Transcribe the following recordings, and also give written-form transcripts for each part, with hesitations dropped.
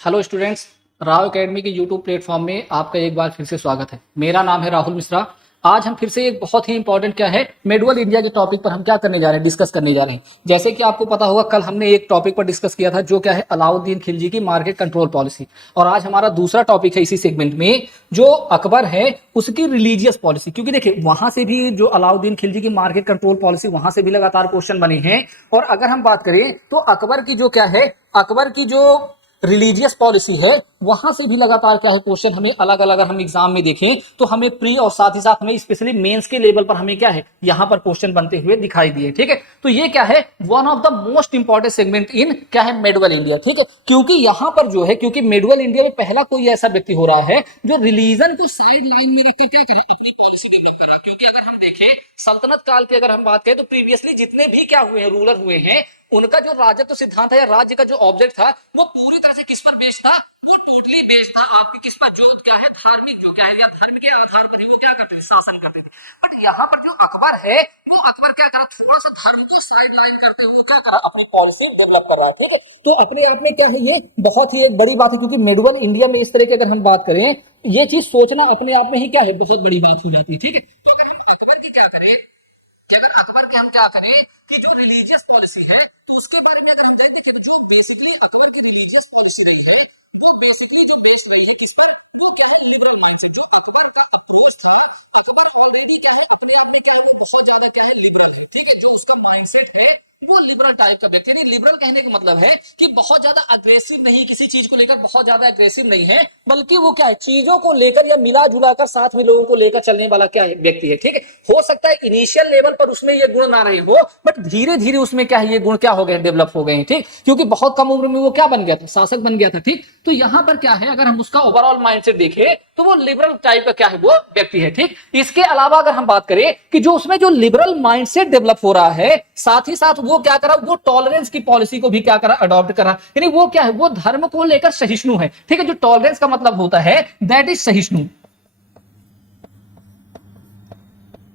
Hello students, Rao academy के YouTube platform में आपका एक बार फिर से स्वागत है। मेरा नाम है राहुल मिश्रा। आज हम फिर से एक बहुत ही इंपॉर्टेंट क्या है मेडुअल इंडिया के टॉपिक पर हम क्या करने जा रहे हैं, डिस्कस करने जा रहे हैं। जैसे कि आपको पता होगा, कल हमने एक टॉपिक पर डिस्कस किया था जो क्या है अलाउद्दीन खिलजी की मार्केट कंट्रोल पॉलिसी। और आज हमारा दूसरा टॉपिक है इसी सेगमेंट में, जो अकबर है उसकी रिलीजियस पॉलिसी। क्योंकि देखिए, वहां से भी जो अलाउद्दीन खिलजी की मार्केट कंट्रोल पॉलिसी, वहां से भी लगातार क्वेश्चन बने हैं। और अगर हम बात करें तो अकबर की जो क्या है, अकबर की जो रिलीजियस पॉलिसी है, वहां से भी लगातार क्या है क्वेश्चन हमें अलग अलग, अगर हम एग्जाम में देखें तो हमें प्री और साथ ही साथ हमें स्पेशली मेंस के लेवल पर हमें क्या है यहां पर क्वेश्चन बनते हुए दिखाई दिए। ठीक है, तो ये क्या है one of the most important segment in क्या है मेडुअल इंडिया। ठीक है, क्योंकि यहां पर जो है, क्योंकि मेडुअल इंडिया में पहला कोई ऐसा व्यक्ति हो रहा है जो रिलीजन को साइड लाइन में रखकर क्या करे अपनी पॉलिसी डेवलप कर रहा है। क्योंकि अगर हम देखें सल्तनत काल की अगर हम बात करें तो प्रीवियसली जितने भी क्या हुए हैं रूलर हुए हैं, उनका जो राजत्व सिद्धांत है या राज्य का जो ऑब्जेक्ट था वो पूरी तरह से किस पर बेस्ड था, वो टोटली बेस्ड था आपके किस पर, जो क्या है धार्मिक, जो क्या है या धर्म के आधार पर ही वो क्या करते थे, शासन करते थे। बट यहाँ पर जो अकबर है, वो अकबर क्या करा, थोड़ा सा धर्म को साइड लाइन करते हुए क्या करा अपनी पॉलिसी डेवलप कर रहा है। ठीक है, तो अपने आप में क्या है ये बहुत ही एक बड़ी बात है। क्योंकि मेडुअल इंडिया में इस तरह की अगर हम बात करें, ये चीज सोचना अपने आप में ही क्या है बहुत बड़ी बात हो जाती है। ठीक है, तो अगर हम अकबर की क्या करें कि अगर अकबर के हम क्या करें कि जो रिलीजियस पॉलिसी है तो उसके बारे में अगर हम जाएंगे कि जो बेसिकली अकबर की रिलीजियस पॉलिसी रही है, वो बेसिकली जो बेस रही है किस पर, वो क्या है लिबरल माइंडसेट। जो अकबर का अप्रोच था, अकबर ऑलरेडी क्या है अपने आप में क्या है वो बहुत ज्यादा क्या है लिबरल है। ठीक है, जो उसका माइंडसेट है वो लिबरल टाइप का व्यक्ति, यानी लिबरल कहने का मतलब है कि बहुत ज्यादा अग्रेसिव नहीं, किसी चीज को लेकर बहुत ज्यादा अग्रेसिव नहीं है, बल्कि वो क्या है चीजों को लेकर या मिला जुला कर साथ में लोगों को लेकर चलने वाला क्या है व्यक्ति है। ठीक है, हो सकता है इनिशियल लेवल पर उसमें ये गुण ना रहे हो, बट धीरे धीरे उसमें क्या है ये गुण क्या हो गए, डेवलप हो गए हैं। ठीक, क्योंकि बहुत कम उम्र में वो क्या बन गया था, शासक बन गया था। ठीक, तो यहां पर क्या है अगर हम उसका ओवरऑल माइंडसेट देखें तो वो लिबरल टाइप का क्या है वो व्यक्ति है। ठीक, इसके अलावा अगर हम बात करें कि जो उसमें जो लिबरल माइंडसेट डेवलप हो रहा है, साथ ही साथ वो क्या करा, वो टॉलरेंस की पॉलिसी को भी क्या करा, अडॉप्ट करा। यानी वो क्या है, वो धर्म को लेकर सहिष्णु है। ठीक है, जो टॉलरेंस का मतलब होता है दैट इज सहिष्णु।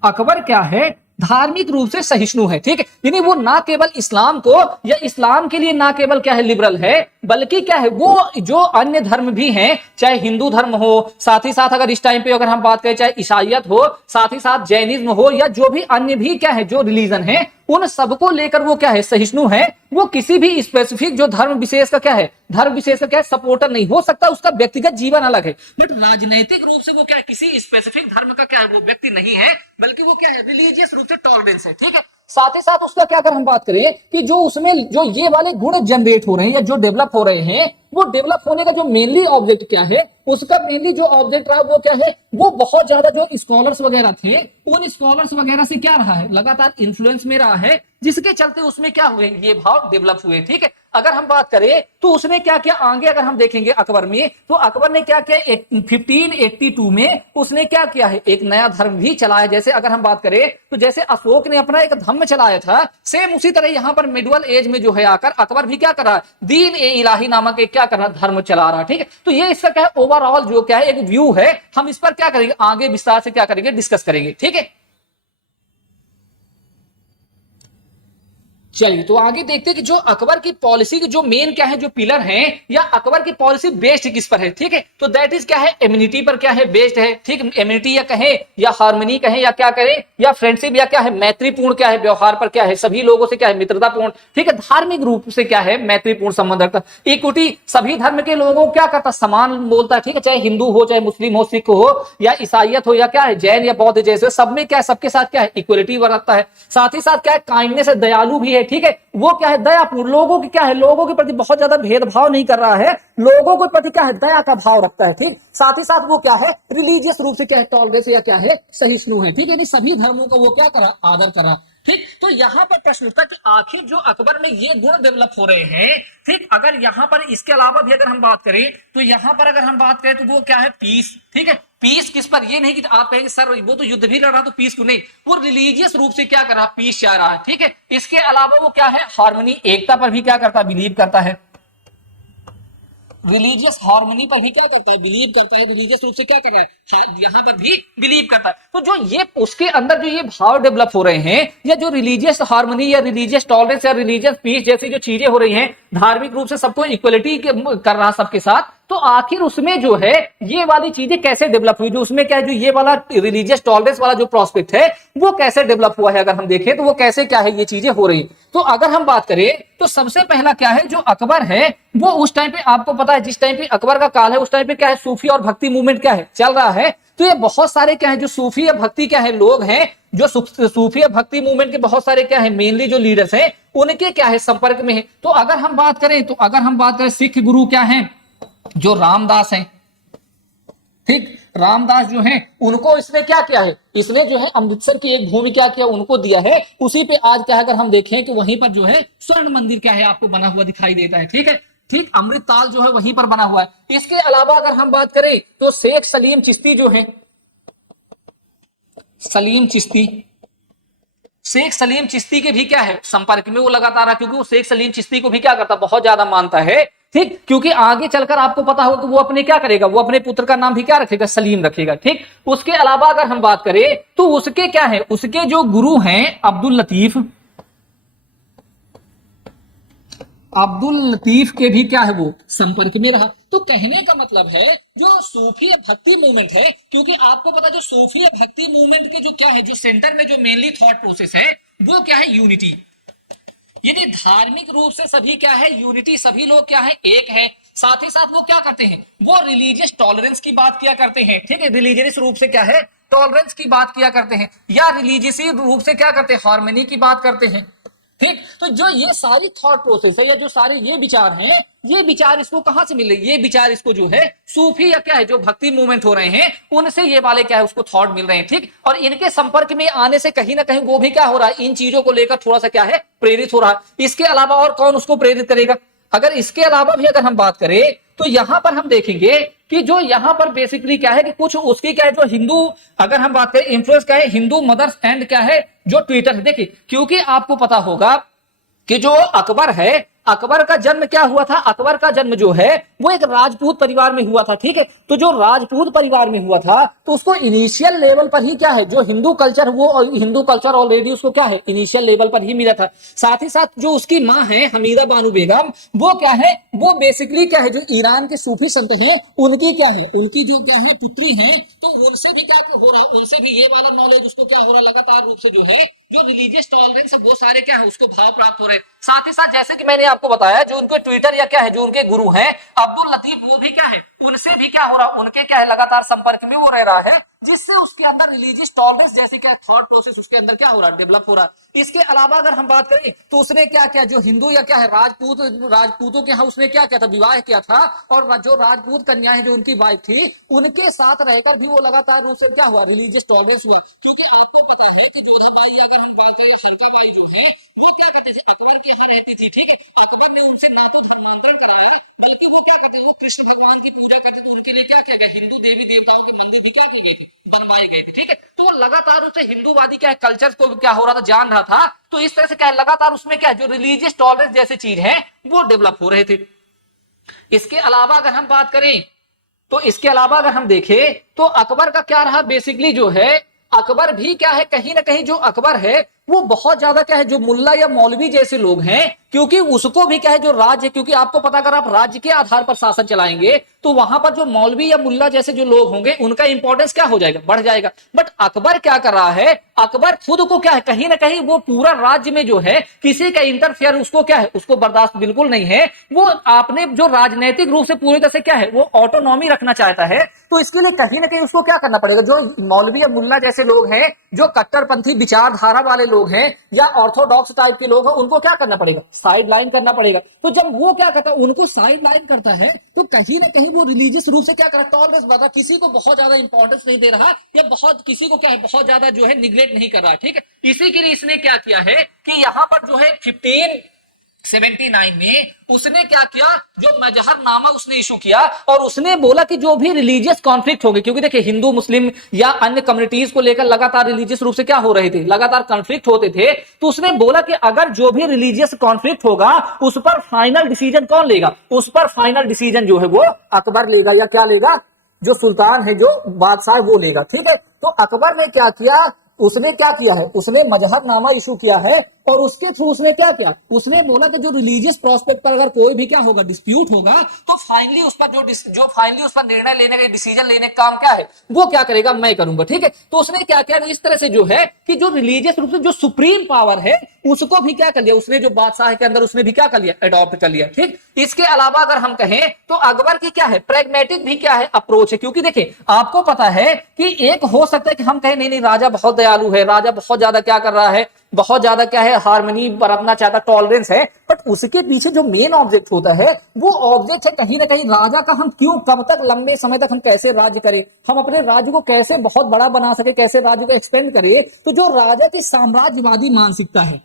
अकबर क्या है, धार्मिक रूप से सहिष्णु है। ठीक है, यानी वो ना केवल इस्लाम को या इस्लाम के लिए ना केवल क्या है लिबरल है, बल्कि क्या है वो जो अन्य धर्म भी हैं, चाहे हिंदू धर्म हो, साथ ही साथ अगर इस टाइम पे अगर हम बात करें चाहे ईसाईयत हो, साथ ही साथ जैनिज्म हो, या जो भी अन्य भी क्या है जो रिलीजन है, उन सबको लेकर वो क्या है सहिष्णु है। वो किसी भी स्पेसिफिक जो धर्म विशेष का क्या है, धर्म विशेष का क्या है सपोर्टर नहीं हो सकता, उसका व्यक्तिगत जीवन अलग है, बट राजनीतिक रूप से वो क्या है किसी स्पेसिफिक धर्म का क्या है वो व्यक्ति नहीं है, बल्कि वो क्या है रिलीजियस रूप से टॉलरेंस है। ठीक है, साथ ही साथ उसका क्या अगर हम बात करें कि जो उसमें जो ये वाले गुण जनरेट हो रहे हैं या जो डेवलप हो रहे हैं, वो डेवलप होने का जो मेनली ऑब्जेक्ट क्या है, उसका मेनली जो ऑब्जेक्ट रहा वो क्या है, वो बहुत ज्यादा जो स्कॉलर्स वगैरह थे, उन स्कॉलर्स वगैरह से क्या रहा है, लगातार इन्फ्लुएंस में रहा है, जिसके चलते उसमें क्या हुए ये भाव डेवलप हुए। ठीक है, अगर हम बात करें तो उसने क्या किया आगे अगर हम देखेंगे अकबर में, तो अकबर ने क्या किया 1582 में उसने क्या किया है एक नया धर्म भी चलाया। जैसे अगर हम बात करें तो जैसे अशोक ने अपना एक धर्म चलाया था, सेम उसी तरह यहां पर मिडल एज में जो है आकर अकबर भी क्या कर रहा है, दीन ए इलाही नामक एक क्या कर रहा है धर्म चला रहा है। ठीक है, तो ये इसका क्या है ओवरऑल जो क्या है एक व्यू है, हम इस पर क्या करेंगे आगे विस्तार से क्या करेंगे डिस्कस करेंगे। ठीक है, चलिए तो आगे देखते हैं कि जो अकबर की पॉलिसी की जो मेन क्या है जो पिलर हैं, या अकबर की पॉलिसी बेस्ड किस पर है। ठीक है, तो दैट इज क्या है इम्यूनिटी पर क्या है बेस्ड है। ठीक, इम्यूनिटी या कहें या हार्मनी कहें या क्या करें या फ्रेंडशिप या क्या है मैत्रीपूर्ण क्या है व्यवहार पर क्या है, सभी लोगों से क्या है मित्रतापूर्ण। ठीक है, धार्मिक रूप से क्या है मैत्रीपूर्ण संबंध रखता, इक्विटी सभी धर्म के लोगों को क्या करता समान बोलता है। ठीक है, चाहे हिंदू हो चाहे मुस्लिम हो सिख हो या ईसाईयत हो या क्या है जैन या बौद्ध, जैसे सब में क्या है सबके साथ क्या है इक्वलिटी बरतता है। साथ ही साथ क्या है काइंडनेस है, दयालु भी है। ठीक है, वो क्या है दयापूर्ण, लोगों की क्या है लोगों के प्रति बहुत ज्यादा भेदभाव नहीं कर रहा है, लोगों के प्रति क्या है दया का भाव रखता है। ठीक, साथ ही साथ वो क्या है रिलीजियस रूप से क्या है टॉलरेंस या क्या है सहिष्णु है। ठीक है, यानी सभी धर्मों का वो क्या करा आदर करा। ठीक, तो यहां पर प्रश्न उठता है कि आखिर जो अकबर में ये गुण डेवलप हो रहे हैं, ठीक, अगर यहां पर इसके अलावा भी अगर हम बात करें तो यहां पर अगर हम बात करें तो वो क्या है पीस। ठीक है, पीस किस पर, ये नहीं कि आप कहेंगे सर वो तो युद्ध भी लड़ रहा तो पीस क्यों नहीं, वो रिलीजियस रूप से क्या कर रहा पीस चाह रहा है। ठीक है, इसके अलावा वो क्या है हार्मनी एकता पर भी क्या करता बिलीव करता है, रिलीजियस हार्मनी पर भी क्या करता है बिलीव करता है, रिलीजियस रूप से क्या कर रहा है यहां पर भी बिलीव करता है। तो जो ये उसके अंदर जो ये भाव डेवलप हो रहे हैं या जो रिलीजियस हार्मनी या रिलीजियस टॉलरेंस या रिलीजियस पीस जैसी जो चीजें हो रही हैं, धार्मिक रूप से सबको इक्वलिटी कर रहा सबके साथ, तो आखिर उसमें जो है ये वाली चीजें कैसे डेवलप हुई, जो उसमें क्या है, जो ये वाला रिलीजियस टॉलरेंस वाला जो प्रोस्पेक्ट है वो कैसे डेवलप हुआ है, अगर हम देखें तो वो कैसे क्या है ये चीजें हो रही। तो अगर हम बात करें तो सबसे पहला क्या है, जो अकबर है वो उस टाइम पे आपको पता है, जिस टाइम पे अकबर का काल है उस टाइम पे क्या है, सूफी और भक्ति मूवमेंट क्या है चल रहा है। तो ये बहुत सारे क्या है जो सूफी या भक्ति क्या है लोग हैं, जो सूफी या भक्ति मूवमेंट के बहुत सारे क्या है मेनली जो लीडर्स हैं उनके क्या है संपर्क में है। तो अगर हम बात करें सिख गुरु क्या है, जो रामदास हैं, ठीक, रामदास जो है उनको इसने क्या किया है, इसने जो है अमृतसर की एक भूमि क्या किया उनको दिया है। उसी पे आज क्या है अगर हम देखें कि वहीं पर जो है स्वर्ण मंदिर क्या है आपको बना हुआ दिखाई देता है। ठीक है, ठीक, अमृत ताल जो है वहीं पर बना हुआ है। इसके अलावा अगर हम बात करें तो शेख सलीम चिश्ती जो है, सलीम चिश्ती, शेख सलीम चिश्ती के भी क्या है संपर्क में वो लगातार है, क्योंकि वो शेख सलीम चिश्ती को भी क्या करता बहुत ज्यादा मानता है। ठीक, क्योंकि आगे चलकर आपको पता होगा कि वो अपने क्या करेगा, वो अपने पुत्र का नाम भी क्या रखेगा, सलीम रखेगा। ठीक, उसके अलावा अगर हम बात करें तो उसके क्या है, उसके जो गुरु हैं अब्दुल लतीफ के भी क्या है वो संपर्क में रहा। तो कहने का मतलब है जो सूफी भक्ति मूवमेंट है, क्योंकि आपको पता जो सूफी भक्ति मूवमेंट के जो क्या है जो सेंटर में जो मेनली थॉट प्रोसेस है वो क्या है यूनिटी। यदि धार्मिक रूप से सभी क्या है यूनिटी, सभी लोग क्या है एक है, साथ ही साथ वो क्या करते हैं, वो रिलीजियस टॉलरेंस की बात किया करते हैं। ठीक है, रिलीजियस रूप से क्या है टॉलरेंस की बात किया करते हैं, या रिलीजियस रूप से क्या करते हैं हार्मनी की बात करते हैं। ठीक, तो जो ये सारी थॉट प्रोसेस है या जो सारे ये विचार हैं, ये विचार इसको कहां से मिल रहे हैं, ये विचार इसको जो है सूफी या क्या है जो भक्ति मूवमेंट हो रहे हैं उनसे ये वाले क्या है उसको थॉट मिल रहे हैं। ठीक, और इनके संपर्क में आने से कहीं ना कहीं वो भी क्या हो रहा है, इन चीजों को लेकर थोड़ा सा क्या है प्रेरित हो रहा है। इसके अलावा और कौन उसको प्रेरित करेगा, अगर इसके अलावा भी अगर हम बात करें तो यहां पर हम देखेंगे कि जो यहां पर बेसिकली क्या है कि कुछ उसकी क्या है जो हिंदू, अगर हम बात करें इन्फ्लुएंस क्या है हिंदू मदर्स एंड क्या है जो ट्विटर है। देखिए, क्योंकि आपको पता होगा कि जो अकबर है, अकबर का जन्म क्या हुआ था, अकबर का जन्म जो है वो एक राजपूत परिवार में हुआ था। ठीक है, तो जो राजपूत परिवार में हुआ था तो उसको इनिशियल लेवल पर ही क्या है जो हिंदू कल्चर, वो हिंदू कल्चर ऑलरेडी उसको क्या है इनिशियल लेवल पर ही मिला था। साथ ही साथ जो उसकी माँ है हमीदा बानो बेगम, वो क्या है वो बेसिकली क्या है जो ईरान के सूफी संत हैं उनकी क्या है, उनकी जो क्या है पुत्री है, तो उनसे भी क्या हो रहा है, उनसे भी ये वाला नॉलेज उसको क्या हो रहा है लगातार रूप से जो है जो रिलीजियस टॉलरेंस है वो सारे क्या है उसको भाव प्राप्त हो रहे हैं। साथ ही साथ जैसे कि मैंने आपको बताया जो उनके ट्विटर या क्या है जो उनके गुरु हैं अब्दुल लतीफ, वो भी क्या है उनसे भी क्या हो रहा है, उनके क्या है लगातार संपर्क में वो रह रहा है, जिससे उसके अंदर रिलीजियस टॉलरेंस जैसे क्या थॉट प्रोसेस उसके अंदर क्या हो रहा है डेवलप हो रहा है। इसके अलावा अगर हम बात करें तो उसने क्या किया, जो हिंदू या क्या है राजपूतों के यहाँ उसने क्या किया था, विवाह किया था, और जो राजपूत कन्याएं जो उनकी वाइफ थी उनके साथ रहकर भी वो लगातार रूप से क्या हुआ रिलीजियस टॉलरेंस हुआ। क्योंकि आपको पता है कि जोधाबाई अगर हम बात करें हरकाबाई जो है वो क्या कहते थे अकबर के यहाँ रहती थी। ठीक है, अकबर ने उनसे ना तो धर्मांतरण कराया बल्कि वो क्या करते वो कृष्ण भगवान की पूजा करते थे, उनके लिए क्या किया गया हिंदू देवी देवताओं के मंदिर भी क्या किए गए थे बनवाए गए थे। ठीक है, तो लगातार उसे हिंदूवादी क्या है कल्चर को क्या हो रहा था जान रहा था, तो इस तरह से क्या है लगातार उसमें क्या है जो रिलीजियस टॉलरेंस जैसे चीज है वो डेवलप हो रहे थे। इसके अलावा अगर हम बात करें तो इसके अलावा अगर हम देखें तो अकबर का क्या रहा, बेसिकली जो है अकबर भी क्या है कहीं ना कहीं जो अकबर है वो बहुत ज्यादा क्या है जो मुल्ला या मौलवी जैसे लोग हैं, क्योंकि उसको भी क्या है जो राज्य, क्योंकि आपको पता अगर आप राज्य के आधार पर शासन चलाएंगे तो वहां पर जो मौलवी या मुल्ला जैसे जो लोग होंगे उनका इंपॉर्टेंस क्या हो जाएगा, बढ़ जाएगा। बट अकबर क्या कर रहा है, अकबर खुद को क्या है कहीं ना कहीं वो पूरा राज्य में जो है किसी का इंटरफेयर उसको क्या है उसको बर्दाश्त बिल्कुल नहीं है। वो आपने जो राजनीतिक रूप से पूरी तरह से क्या है वो ऑटोनॉमी रखना चाहता है, तो इसके लिए कहीं ना कहीं उसको क्या करना पड़ेगा, जो मौलवी या मुल्ला जैसे लोग हैं, जो कट्टरपंथी विचारधारा वाले लोग हैं या ऑर्थोडॉक्स टाइप के लोग हैं, उनको क्या करना पड़ेगा साइड लाइन करना पड़ेगा। तो जब वो क्या करता है उनको साइड लाइन करता है तो कहीं ना कहीं वो रिलीजियस रूप से क्या कर रहा है टॉलरेंस बढ़ा, किसी को बहुत ज्यादा इंपॉर्टेंस नहीं दे रहा या बहुत किसी को क्या है बहुत ज्यादा जो है निग्लेक्ट नहीं कर रहा। ठीक है, इसी के लिए इसने क्या किया है कि यहां पर जो है 1579 में उसने क्या किया जो मजहरनामा उसने इशू किया, और उसने बोला कि जो भी रिलीजियस कॉन्फ्लिक्ट हो गए, क्योंकि देखिए हिंदू मुस्लिम या अन्य कम्युनिटीज को लेकर लगातार रिलीजियस रूप से क्या हो रहे थे लगातार कॉन्फ्लिक्ट होते थे, तो उसने बोला कि अगर जो भी रिलीजियस कॉन्फ्लिक्ट होगा उस पर फाइनल डिसीजन कौन लेगा, उस पर फाइनल डिसीजन जो है वो अकबर लेगा या क्या लेगा जो सुल्तान है जो बादशाह वो लेगा। ठीक है, तो अकबर ने क्या किया, उसने क्या किया है उसने मजहरनामा इशू किया है और उसके थ्रू उसने क्या किया, उसने बोला कि जो रिलीजियस प्रोस्पेक्ट पर अगर कोई भी क्या होगा, डिस्प्यूट होगा, तो फाइनली उस पर जो फाइनली उस पर निर्णय लेने का, डिसीजन लेने का काम क्या है, वो क्या करेगा, मैं करूंगा। ठीक है, तो उसने क्या किया, इस तरह से जो है कि जो रिलीजियस रूप से जो सुप्रीम पावर है उसको भी क्या कर लिया, उसने जो बादशाह के अंदर उसने भी क्या कर लिया, अडॉप्ट कर लिया। ठीक, इसके अलावा अगर हम कहें तो अकबर की क्या है, प्रैग्मेटिक भी क्या है, अप्रोच है। क्योंकि देखिए आपको पता है कि एक हो सकता है कि हम कहें नहीं नहीं राजा बहुत दयालु है, राजा बहुत ज्यादा क्या कर रहा है, बहुत ज्यादा क्या है, हार्मनी बरतना चाहता, टॉलरेंस है, बट उसके पीछे जो मेन ऑब्जेक्ट होता है वो ऑब्जेक्ट है कहीं ना कहीं राजा का, हम क्यों, कब तक, लंबे समय तक हम कैसे राज्य करें, हम अपने राज्य को कैसे बहुत बड़ा बना सके, कैसे राज्य को एक्सपेंड करें। तो जो राजा की साम्राज्यवादी मानसिकता है,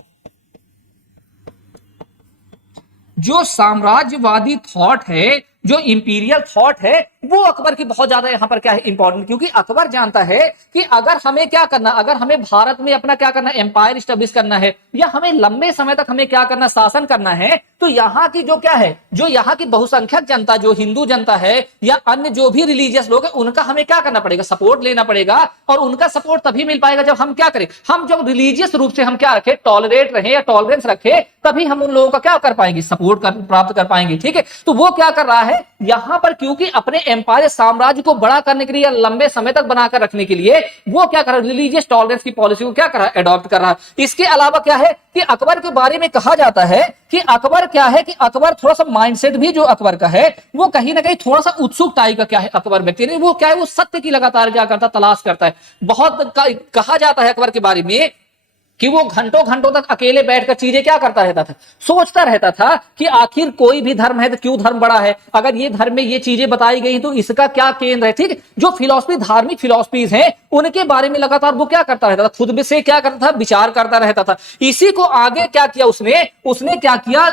जो साम्राज्यवादी थॉट है, जो इंपीरियल थॉट है, वो अकबर की बहुत ज्यादा यहां पर क्या है, इंपॉर्टेंट। क्योंकि अकबर जानता है कि अगर हमें क्या करना, अगर हमें भारत में अपना क्या करना, एम्पायर स्टेब्लिश करना है, या हमें लंबे समय तक हमें क्या करना, शासन करना है, तो यहाँ की जो क्या है, जो यहाँ की बहुसंख्यक जनता, जो हिंदू जनता है या अन्य जो भी रिलीजियस लोग हैं, उनका हमें क्या करना पड़ेगा, सपोर्ट लेना पड़ेगा। और उनका सपोर्ट तभी मिल पाएगा जब हम क्या करें, हम जब रिलीजियस रूप से हम क्या रखें, टॉलरेट रहे या टॉलरेंस रखे, तभी हम उन लोगों का क्या कर पाएंगे, सपोर्ट प्राप्त कर पाएंगे। ठीक है, तो वो क्या कर रहा है यहां पर, क्योंकि अपने एम्पायर साम्राज्य को बड़ा करने के लिए या लंबे समय तक बनाकर रखने के लिए वो क्या कर रहा है, रिलीजियस टॉलरेंस की पॉलिसी को क्या कर रहा है, अडॉप्ट कर रहा है। इसके अलावा क्या है कि अकबर के बारे में कहा जाता है कि अकबर क्या है, कि अकबर थोड़ा सा माइंडसेट भी जो अकबर का है वो कहीं ना कहीं थोड़ा सा उत्सुक टाइप का क्या है, अकबर व्यक्ति नहीं, वो क्या है, वो सत्य की लगातार क्या करता, तलाश करता है। बहुत कहा जाता है अकबर के बारे में कि वो घंटों घंटों तक अकेले बैठकर चीजें क्या करता रहता था, सोचता रहता था कि आखिर कोई भी धर्म है तो क्यों धर्म बड़ा है, अगर ये धर्म में ये चीजें बताई गई तो इसका क्या केंद्र है। ठीक, जो फिलॉसफी, धार्मिक फिलॉसफीज हैं, उनके बारे में लगातार वो क्या करता रहता था, खुद में से क्या करता था, विचार करता रहता था। इसी को आगे क्या किया उसने क्या किया,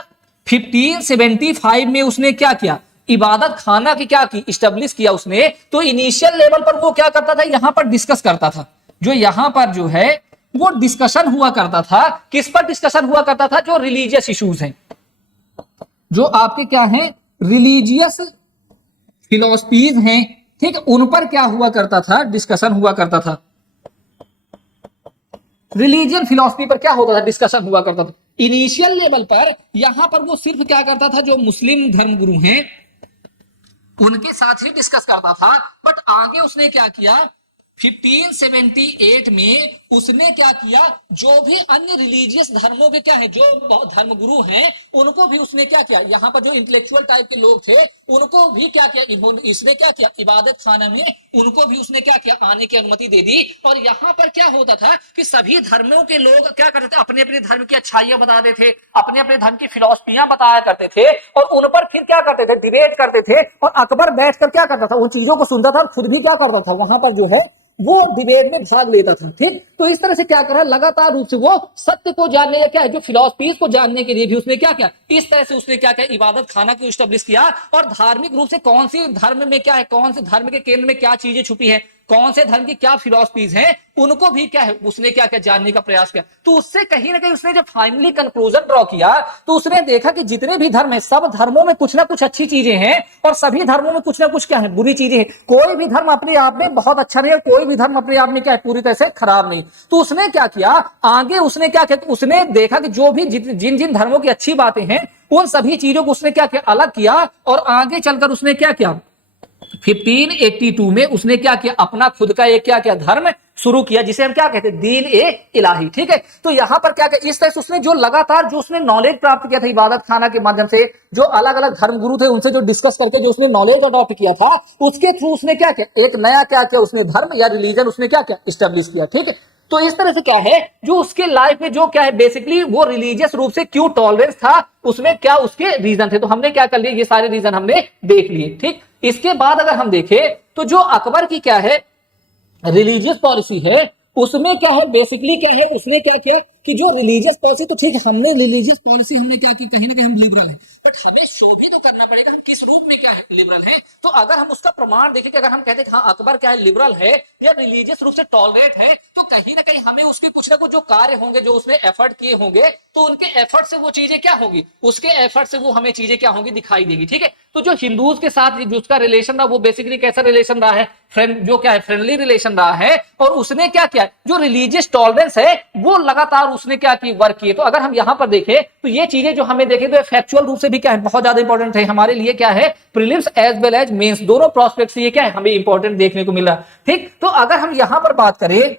1575 में उसने क्या किया, इबादत खाना की क्या की, स्टेब्लिश किया उसने। तो इनिशियल लेवल पर वो क्या करता था, यहां पर डिस्कस करता था, जो यहां पर जो है वो डिस्कशन हुआ करता था, किस पर डिस्कशन हुआ करता था, जो रिलीजियस इश्यूज हैं, जो आपके क्या हैं, रिलीजियस फिलॉसफीज हैं। ठीक, उन पर क्या हुआ करता था, डिस्कशन हुआ करता था, रिलीजियन फिलॉसफी पर क्या होता था, डिस्कशन हुआ करता था। इनिशियल लेवल पर यहां पर वो सिर्फ क्या करता था, जो मुस्लिम धर्मगुरु हैं उनके साथ ही डिस्कस करता था। बट आगे उसने क्या किया, 1578 में उसने क्या किया, जो भी अन्य रिलीजियस धर्मों के क्या है, जो धर्मगुरु हैं, उनको भी उसने क्या किया, यहाँ पर जो इंटेलेक्चुअल टाइप के लोग थे उनको भी क्या किया, इसने क्या किया, इबादत खाना में उनको भी उसने क्या किया, आने की अनुमति दे दी। और यहाँ पर क्या होता था कि सभी धर्मों के लोग क्या करते थे, अपने अपने धर्म की अच्छाइयां बताते थे, अपने अपने धर्म की फिलॉसफियां बताया करते थे, और उन पर फिर क्या करते थे, डिबेट करते थे। और अकबर बैठकर क्या करता था, उन चीजों को सुनता था और खुद भी क्या करता था, वहां पर जो है वो डिबेट में भाग लेता था। ठीक, तो इस तरह से क्या करा, लगातार रूप से वो सत्य को जानने या क्या है, जो फिलॉसफीज को जानने के लिए भी उसने क्या किया, इस तरह से उसने क्या किया, इबादत खाना को स्टैब्लिश किया। और धार्मिक रूप से कौन सी धर्म में क्या है, कौन से धर्म के केंद्र में क्या चीजें छुपी है, कौन से धर्म की क्या फिलॉसफीज हैं, उनको भी क्या है, उसने क्या किया, जानने का प्रयास किया। तो उससे कहीं ना कहीं उसने जब फाइनली कंक्लूजन ड्रॉ किया तो उसने देखा कि जितने भी धर्म है, सब धर्मों में कुछ ना कुछ अच्छी चीजें हैं और सभी धर्मों में कुछ ना कुछ क्या है, बुरी चीजें हैं। कोई भी धर्म अपने आप में बहुत अच्छा नहीं है, कोई भी धर्म अपने आप में क्या है, पूरी तरह से खराब नहीं। तो उसने क्या किया, आगे उसने क्या किया, उसने देखा कि जो भी जिन जिन धर्मों की अच्छी बातें हैं उन सभी चीजों को उसने क्या किया, अलग किया। और आगे चलकर उसने क्या किया, 1582 में उसने क्या किया, अपना खुद का एक क्या किया, धर्म शुरू किया, जिसे हम क्या कहते हैं, दीन ए इलाही। ठीक है, तो यहां पर क्या किया, इस तरह से उसने जो लगातार जो उसने नॉलेज प्राप्त किया था इबादत खाना के माध्यम से, जो अलग अलग धर्म गुरु थे उनसे जो डिस्कस करके जो उसने नॉलेज अडॉप्ट किया था, उसके थ्रू उसने क्या किया, एक नया क्या किया, उसने धर्म या रिलीजन उसने क्या किया, स्टैब्लिश किया। ठीक है, तो इस तरह से क्या है, जो उसके लाइफ में जो क्या है, बेसिकली वो रिलीजियस रूप से क्यों टॉलरेंस था, उसमें क्या उसके रीजन थे। तो हमने क्या कर लिया, ये सारे रीजन हमने देख लिए। ठीक, इसके बाद अगर हम देखें तो जो अकबर की क्या है, रिलीजियस पॉलिसी है, उसमें क्या है, बेसिकली क्या है, उसने क्या किया कि जो रिलीजियस पॉलिसी, तो ठीक है, हमने रिलीजियस पॉलिसी हमने क्या की, कहीं ना कहीं हम लिबरल है, बट हमें शो भी तो करना पड़ेगा हम किस रूप में क्या है, लिबरल है। तो अगर हम उसका प्रमाण देखें कि अगर हम कहते हैं हाँ अकबर क्या है, लिबरल है या रिलीजियस रूप से टॉलरेट है, तो कहीं ना कहीं हमें उसके कुछ ना कुछ जो कार्य होंगे, जो उसने एफर्ट किए होंगे, तो उनके एफर्ट से वो चीजें क्या होंगी, उसके एफर्ट से वो हमें चीजें क्या होंगी, दिखाई देगी। ठीक है, तो जो हिंदूज के साथ जो उसका रिलेशन रहा, वो बेसिकली कैसा रिलेशन रहा है, फ्रेंड, जो क्या है, फ्रेंडली रिलेशन रहा है। और उसने क्या किया, जो रिलीजियस टॉलरेंस है वो लगातार उसने क्या की, वर्क किए। तो अगर हम यहां पर देखें तो ये चीजें जो हमें देखें तो फैक्चुअल रूप से भी क्या है, बहुत ज्यादा इंपॉर्टेंट है हमारे लिए, क्या है, prelims as well as mains, दोनों प्रोस्पेक्ट से ये क्या है, हमें इंपॉर्टेंट देखने को मिला। ठीक, तो अगर हम यहां पर बात करें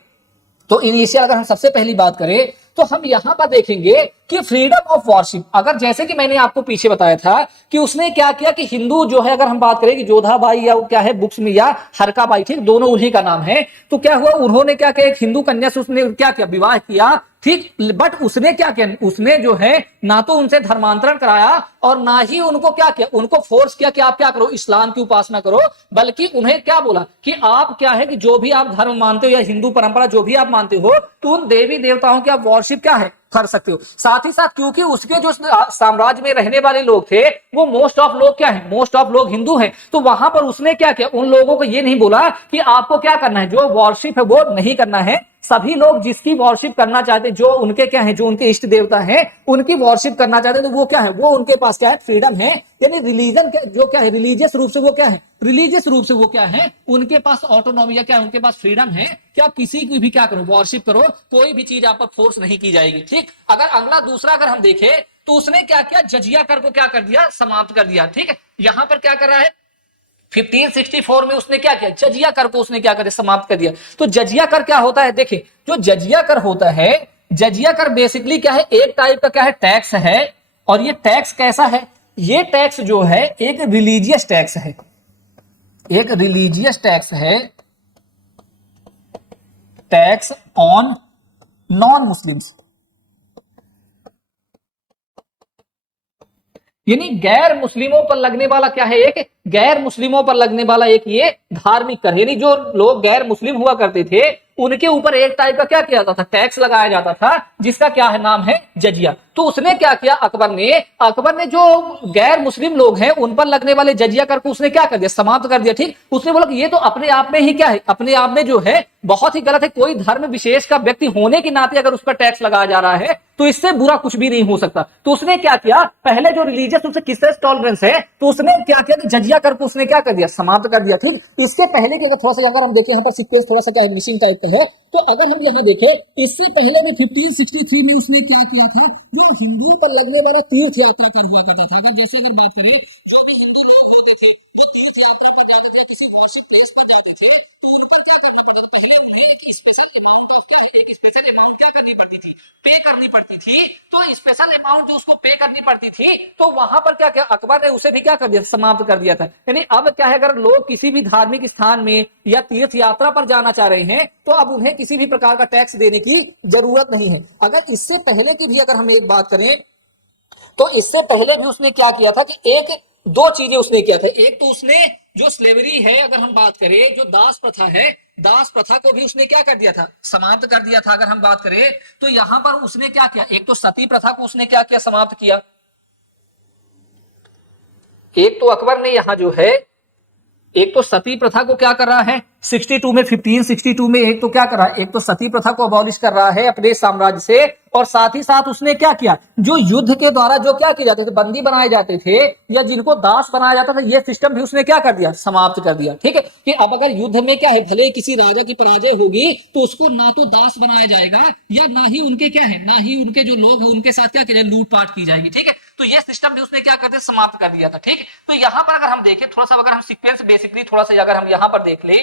तो इनिशियल अगर हम सबसे पहली बात करें तो हम यहां पर देखेंगे कि फ्रीडम ऑफ वॉरशिप, अगर जैसे कि मैंने आपको पीछे बताया था कि उसने क्या किया कि हिंदू जो है, अगर हम बात करें कि जोधाबाई या क्या है बुक्स में, या हरकाबाई, ठीक, दोनों उन्हीं का नाम है, तो क्या हुआ, उन्होंने क्या किया, एक हिंदू कन्या से उसने क्या किया, विवाह किया। ठीक, बट उसने क्या किया, उसने जो है ना तो उनसे धर्मांतरण कराया और ना ही उनको क्या किया, उनको फोर्स किया कि आप क्या करो, इस्लाम की उपासना करो, बल्कि उन्हें क्या बोला कि आप क्या है कि जो भी आप धर्म मानते हो या हिंदू परंपरा जो भी आप मानते हो, तो उन देवी देवताओं की आप वॉरशिप क्या है, कर सकते हो। साथ ही साथ क्योंकि उसके जो साम्राज्य में रहने वाले लोग थे वो मोस्ट ऑफ लोग क्या है, मोस्ट ऑफ लोग हिंदू हैं, तो वहां पर उसने क्या किया, उन लोगों को ये नहीं बोला कि आपको क्या करना है, जो वॉरशिप है वो नहीं करना है, सभी लोग जिसकी वॉरशिप करना चाहते हैं, जो उनके क्या है, जो उनके इष्ट देवता हैं उनकी वॉरशिप करना चाहते हैं, तो वो क्या है, वो उनके पास क्या है, फ्रीडम है। यानी रिलीजन जो क्या है, रिलीजियस रूप से वो क्या है, रिलीजियस रूप से वो क्या है, उनके पास ऑटोनॉमी या क्या, उनके पास फ्रीडम है कि आप किसी की भी क्या करो, वॉरशिप करो, कोई भी चीज आप पर फोर्स नहीं की जाएगी। ठीक, अगर अगला दूसरा अगर हम देखें तो उसने क्या किया, जजिया कर को क्या कर दिया, समाप्त कर दिया। ठीक है, यहां पर क्या कर रहा है, 1564 में उसने क्या किया, जजिया कर को उसने क्या कर समाप्त कर दिया। तो जजिया कर क्या होता है, देखिए जो जजिया कर होता है, जजिया कर बेसिकली क्या है, एक टाइप का क्या है, टैक्स है। और ये टैक्स कैसा है, ये टैक्स जो है एक रिलीजियस टैक्स है, एक रिलीजियस टैक्स है, टैक्स ऑन नॉन मुस्लिम्स, यानी गैर मुस्लिमों पर लगने वाला क्या है, एक गैर मुस्लिमों पर लगने वाला एक ये धार्मिक कर, यानी जो लोग गैर मुस्लिम हुआ करते थे उनके ऊपर एक टाइप का क्या किया जाता था, टैक्स लगाया जाता था, जिसका क्या है, नाम है जजिया। तो उसने क्या किया, अकबर ने जो गैर मुस्लिम लोग हैं उन पर लगने वाले जजिया कर को उसने क्या कर दिया, समाप्त कर दिया। ठीक, उसने बोला कि ये तो अपने आप में ही क्या है, अपने आप में जो है बहुत ही गलत है, कोई धर्म विशेष का व्यक्ति होने के नाते अगर उस पर टैक्स लगाया जा रहा है तो इससे बुरा कुछ भी नहीं हो सकता। तो उसने क्या किया, पहले जो रिलीजियस उससे किससे टॉलरेंस है, तो उसने क्या किया कि जजिया कर को उसने क्या कर दिया, समाप्त कर दिया। ठीक, इससे पहले कि अगर थोड़ा सा अगर हम देखें यहाँ पर सीक्वेंस थोड़ा सा क्या मिसिंग टाइप का है, तो अगर हम यहाँ देखें इससे पहले में 1563 में उसने क्या किया था, वो हिंदू पर लगने वाला तीर्थ यात्रा कर हुआ करता था। अगर जैसे अगर बात करें, जो भी हिंदू लोग होते थे वो तीर्थ यात्रा पर जाते थे, किसी वर्शिप प्लेस पर जाते थे, तो उन पर क्या करना पड़ता था, पहले उन्हें एक स्पेशल अमाउंट ऑफ क्या है, एक स्पेशल अमाउंट क्या करनी पड़ती थी, पे करनी पड़ती थी। तो स्पेशल अमाउंट जो उसको पे करनी पड़ती थी, तो वहां पर क्या किया अकबर ने, उसे भी क्या कर दिया, समाप्त कर दिया था। यानी अब क्या है, अगर लोग किसी भी धार्मिक स्थान में या तीर्थ यात्रा पर जाना चाह रहे हैं तो अब उन्हें किसी भी प्रकार का टैक्स देने की जरूरत नहीं है। अगर इससे पहले की भी अगर हम एक बात करें तो इससे पहले भी उसने क्या किया था कि एक दो चीजें उसने किया था। एक तो उसने जो स्लेवरी है, अगर हम बात करें, जो दास प्रथा है, दास प्रथा को भी उसने क्या कर दिया था, समाप्त कर दिया था। अगर हम बात करें तो यहां पर उसने क्या किया, एक तो सती प्रथा को उसने क्या किया, समाप्त किया। एक तो अकबर ने यहां जो है, एक तो सती प्रथा को क्या कर रहा है 62 में, 1562 में, एक तो क्या कर रहा है, एक तो सती प्रथा को अबॉलिश कर रहा है अपने साम्राज्य से, और साथ ही साथ उसने क्या किया, जो युद्ध के द्वारा जो क्या किए जाते थे, बंदी बनाए जाते थे या जिनको दास बनाया जाता था, ये सिस्टम भी उसने क्या कर दिया, समाप्त कर दिया। ठीक है, कि अब अगर युद्ध में क्या है, भले किसी राजा की पराजय होगी तो उसको ना तो दास बनाया जाएगा या ना ही उनके क्या है, ना ही उनके जो लोग हैं उनके साथ क्या किया, लूटपाट की जाएगी। ठीक है, तो ये सिस्टम भी उसने क्या कर दिया, समाप्त कर दिया था। ठीक, तो यहां पर अगर हम देखें थोड़ा सा, अगर हम सीक्वेंस बेसिकली थोड़ा सा अगर हम यहां पर देख ले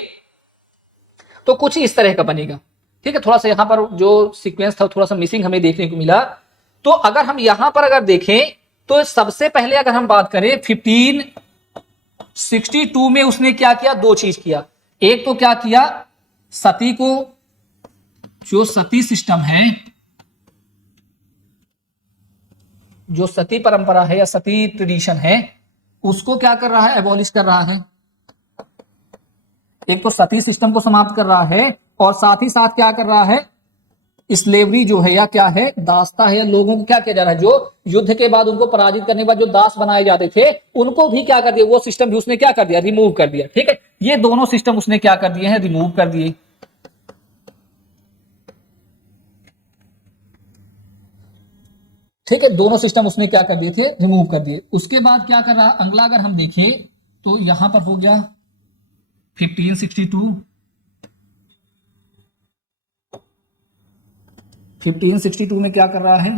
तो कुछ इस तरह का बनेगा। ठीक है, थोड़ा सा यहां पर जो सीक्वेंस था थोड़ा सा मिसिंग हमें देखने को मिला। तो अगर हम यहां पर अगर देखें तो सबसे पहले अगर हम बात करें 1562 में उसने क्या किया, दो चीज किया। एक तो क्या किया, सती को, जो सती सिस्टम है, जो सती परंपरा है या सती ट्रेडिशन है, उसको क्या कर रहा है, एबॉलिश कर रहा है। एक तो सती सिस्टम को समाप्त कर रहा है और साथ ही साथ क्या कर रहा है, स्लेवरी जो है या क्या है, दासता है, या लोगों को क्या किया जा रहा है, जो युद्ध के बाद उनको पराजित करने के बाद जो दास बनाए जाते थे उनको भी क्या कर दिया, वो सिस्टम भी उसने क्या कर दिया, रिमूव कर दिया। ठीक है, ये दोनों सिस्टम उसने क्या कर दिए हैं, रिमूव कर दिए। ठीक है, दोनों सिस्टम उसने क्या कर दिए थे, रिमूव कर दिए। उसके बाद क्या कर रहा, अगला अगर हम देखें तो यहां पर हो गया 1562, 1562 में क्या कर रहा है,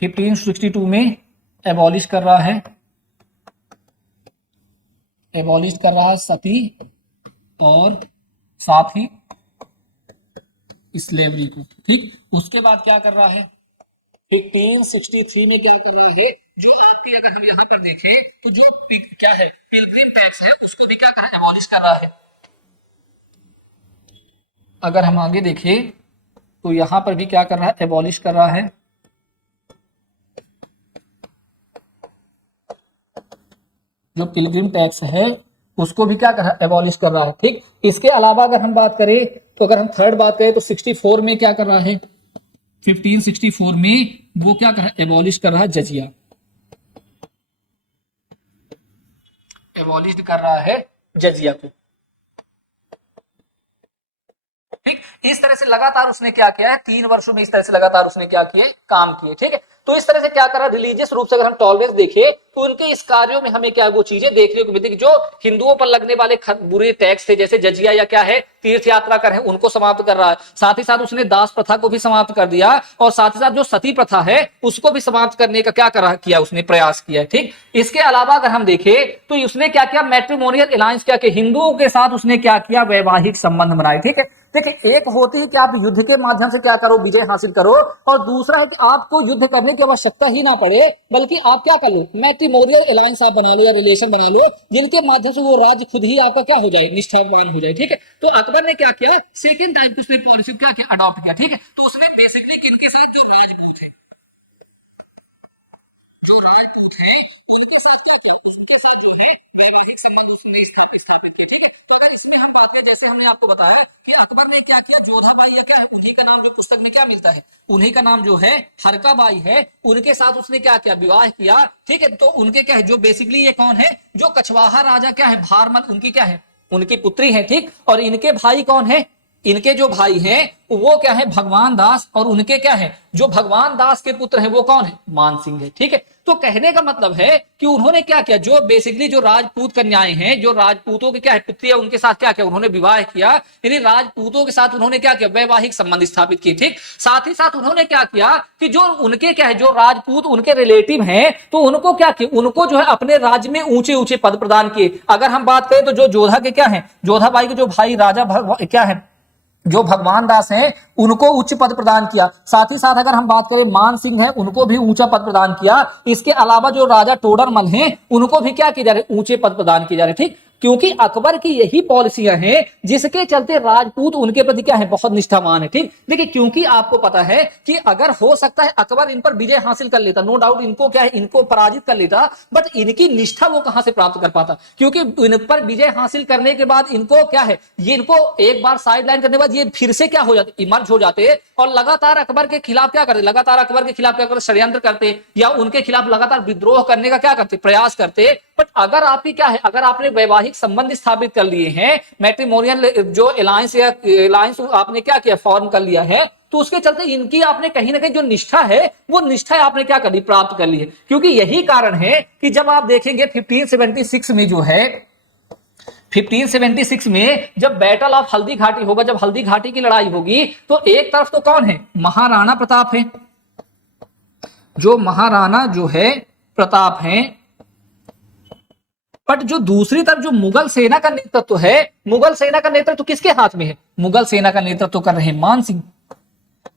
1562 में एबॉलिश कर रहा है, एबॉलिश कर रहा है सती और साथ ही स्लेवरी को। ठीक, उसके बाद क्या कर रहा है, 1563 में क्या कर रहा है, जो आपकी अगर हम यहाँ पर देखें तो जो क्या है पिलग्रिम टैक्स है उसको भी क्या कर रहा है, एबॉलिश कर रहा है। अगर हम आगे देखें तो यहां पर भी क्या कर रहा है, एबॉलिश कर रहा है। जो पिलग्रिम टैक्स है उसको भी क्या कर रहा है, एबॉलिश कर रहा है। ठीक, इसके अलावा अगर हम बात करें तो अगर हम थर्ड बात करें तो 64 में क्या कर रहा है, 1564 में वो क्या कर रहा है, एबॉलिश कर रहा है जजिया, एबॉलिश कर रहा है जजिया को। ठीक, इस तरह से लगातार उसने क्या किया है, 3 वर्षों में इस तरह से लगातार उसने क्या किए, काम किए। ठीक है, तो इस तरह से क्या करा, रिलीजियस रूप से अगर हम टॉलरेंस देखें तो उनके इस कार्यों में हमें क्या वो चीजें देखने को मिलती है, जो हिंदुओं पर लगने वाले बुरे टैक्स थे जैसे जजिया या क्या है तीर्थ यात्रा कर है उनको समाप्त कर रहा है। साथ ही साथ उसने दास प्रथा को भी समाप्त कर दिया और साथ ही साथ जो सती प्रथा है उसको भी समाप्त करने का क्या करा किया, उसने प्रयास किया। ठीक, इसके अलावा अगर हम देखें तो उसने क्या किया, मैट्रिमोनियल अलायंस क्या किया, हिंदुओं के साथ उसने क्या किया, वैवाहिक संबंध बनाए। ठीक है, देखिए एक होती है कि आप युद्ध के माध्यम से क्या करो, विजय हासिल करो, और दूसरा है कि आपको युद्ध करने की आवश्यकता ही ना पड़े बल्कि आप क्या कर लो, मैट्रिमोनियल अलायंस आप बना लो या रिलेशन बना लो जिनके माध्यम से वो राज्य खुद ही आपका क्या हो जाए, निष्ठावान हो जाए। ठीक है, तो अकबर ने क्या किया, सेकेंड टाइम उसने पॉलिसी क्या किया, अडॉप्ट किया। ठीक है, तो उसने बेसिकली किनके साथ, जो राजपूत है, जो राजपूत है उनके साथ क्या किया, उनके साथ जो है वैवाहिक संबंध उसने स्थापित किया। ठीक है, तो अगर इसमें हम बात करें जैसे हमने आपको बताया कि अकबर ने क्या किया, जोधाबाई है क्या है, उन्हीं का नाम जो पुस्तक में क्या मिलता है, उन्हीं का नाम जो है हरकाबाई है, उनके साथ उसने क्या किया, विवाह किया। ठीक है, तो उनके क्या है, जो बेसिकली ये कौन है, जो कछवाहा राजा क्या है, भारमल उनकी क्या है, उनकी पुत्री है। ठीक, और इनके भाई कौन है, इनके जो भाई हैं वो क्या है, भगवान दास, और उनके क्या है, जो भगवान दास के पुत्र हैं वो कौन है, मान सिंह है। ठीक है, तो कहने का मतलब है कि उन्होंने क्या किया, जो बेसिकली जो राजपूत कन्याएं हैं, जो राजपूतों के क्या है पुत्री है, उनके साथ क्या किया, उन्होंने विवाह किया, यानी राजपूतों के साथ उन्होंने क्या किया, वैवाहिक संबंध स्थापित किए। ठीक, साथ ही साथ उन्होंने क्या किया कि जो उनके क्या है, जो राजपूत उनके रिलेटिव हैं तो उनको क्या किया, उनको जो है अपने राज्य में ऊंचे ऊंचे पद प्रदान किए। अगर हम बात करें तो जो जोधा के क्या है, जोधाबाई के जो भाई राजा क्या है, जो भगवान दास हैं उनको उच्च पद प्रदान किया। साथ ही साथ अगर हम बात करें मान सिंह है उनको भी ऊंचा पद प्रदान किया। इसके अलावा जो राजा टोडरमल हैं उनको भी क्या किए जा रहे, ऊंचे पद प्रदान किए जा रहे। ठीक, क्योंकि अकबर की यही पॉलिसियां हैं जिसके चलते राजपूत उनके प्रति क्या है, बहुत निष्ठावान है। ठीक, देखिए क्योंकि आपको पता है कि अगर हो सकता है अकबर इन पर विजय हासिल कर लेता, नो डाउट इनको क्या है, इनको पराजित कर लेता, बट इनकी निष्ठा वो कहां से प्राप्त कर पाता, क्योंकि इन पर विजय हासिल करने के बाद इनको क्या है, ये इनको एक बार साइड लाइन करने के बाद ये फिर से क्या हो जाते, इमर्ज हो जाते और लगातार अकबर के खिलाफ क्या करते, लगातार अकबर के खिलाफ क्या करते, षड्यंत्र करते या उनके खिलाफ लगातार विद्रोह करने का क्या करते, प्रयास करते। बट अगर आपकी क्या है, अगर आपने वैवाहिक संबंध स्थापित कर लिए हैं, मैट्रिमोनियल जो अलायंस या अलायंस आपने क्या किया, फॉर्म कर लिया है, तो उसके चलते इनकी आपने कहीं ना कहीं जो निष्ठा है वो निष्ठा आपने क्या कर ली, प्राप्त कर ली है। क्योंकि यही कारण है कि जब आप देखेंगे 1576 में जो है, 1576 में जब बैटल ऑफ हल्दी घाटी होगा, जब हल्दी घाटी की लड़ाई होगी, तो एक तरफ तो कौन है, महाराणा प्रताप है, जो महाराणा जो है प्रताप है, बट जो दूसरी तरफ जो मुगल सेना का नेतृत्व है, मुगल सेना का नेतृत्व किसके हाथ में है, मुगल सेना का नेतृत्व कर रहे हैं मान सिंह।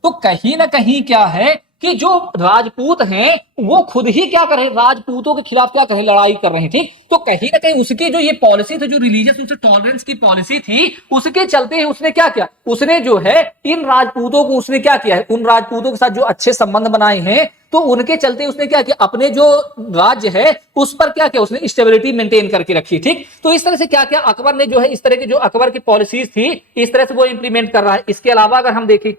तो कहीं ना कहीं क्या है कि जो राजपूत हैं वो खुद ही क्या कर रहे हैं, राजपूतों के खिलाफ क्या कर रहे हैं, लड़ाई कर रहे हैं। ठीक, तो कहीं ना कहीं उसकी जो ये पॉलिसी थी, जो रिलीजियस उससे टॉलरेंस की पॉलिसी थी, उसके चलते उसने क्या किया, उसने जो है इन राजपूतों को उसने क्या किया है, उन राजपूतों के साथ जो अच्छे संबंध बनाए हैं, तो उनके चलते उसने क्या किया, अपने जो राज्य है उस पर क्या किया, उसने स्टेबिलिटी मेंटेन करके रखी। ठीक, तो इस तरह से क्या किया अकबर ने, जो है इस तरह की जो अकबर की पॉलिसीज थी इस तरह से वो इंप्लीमेंट कर रहा है। इसके अलावा अगर हम देखें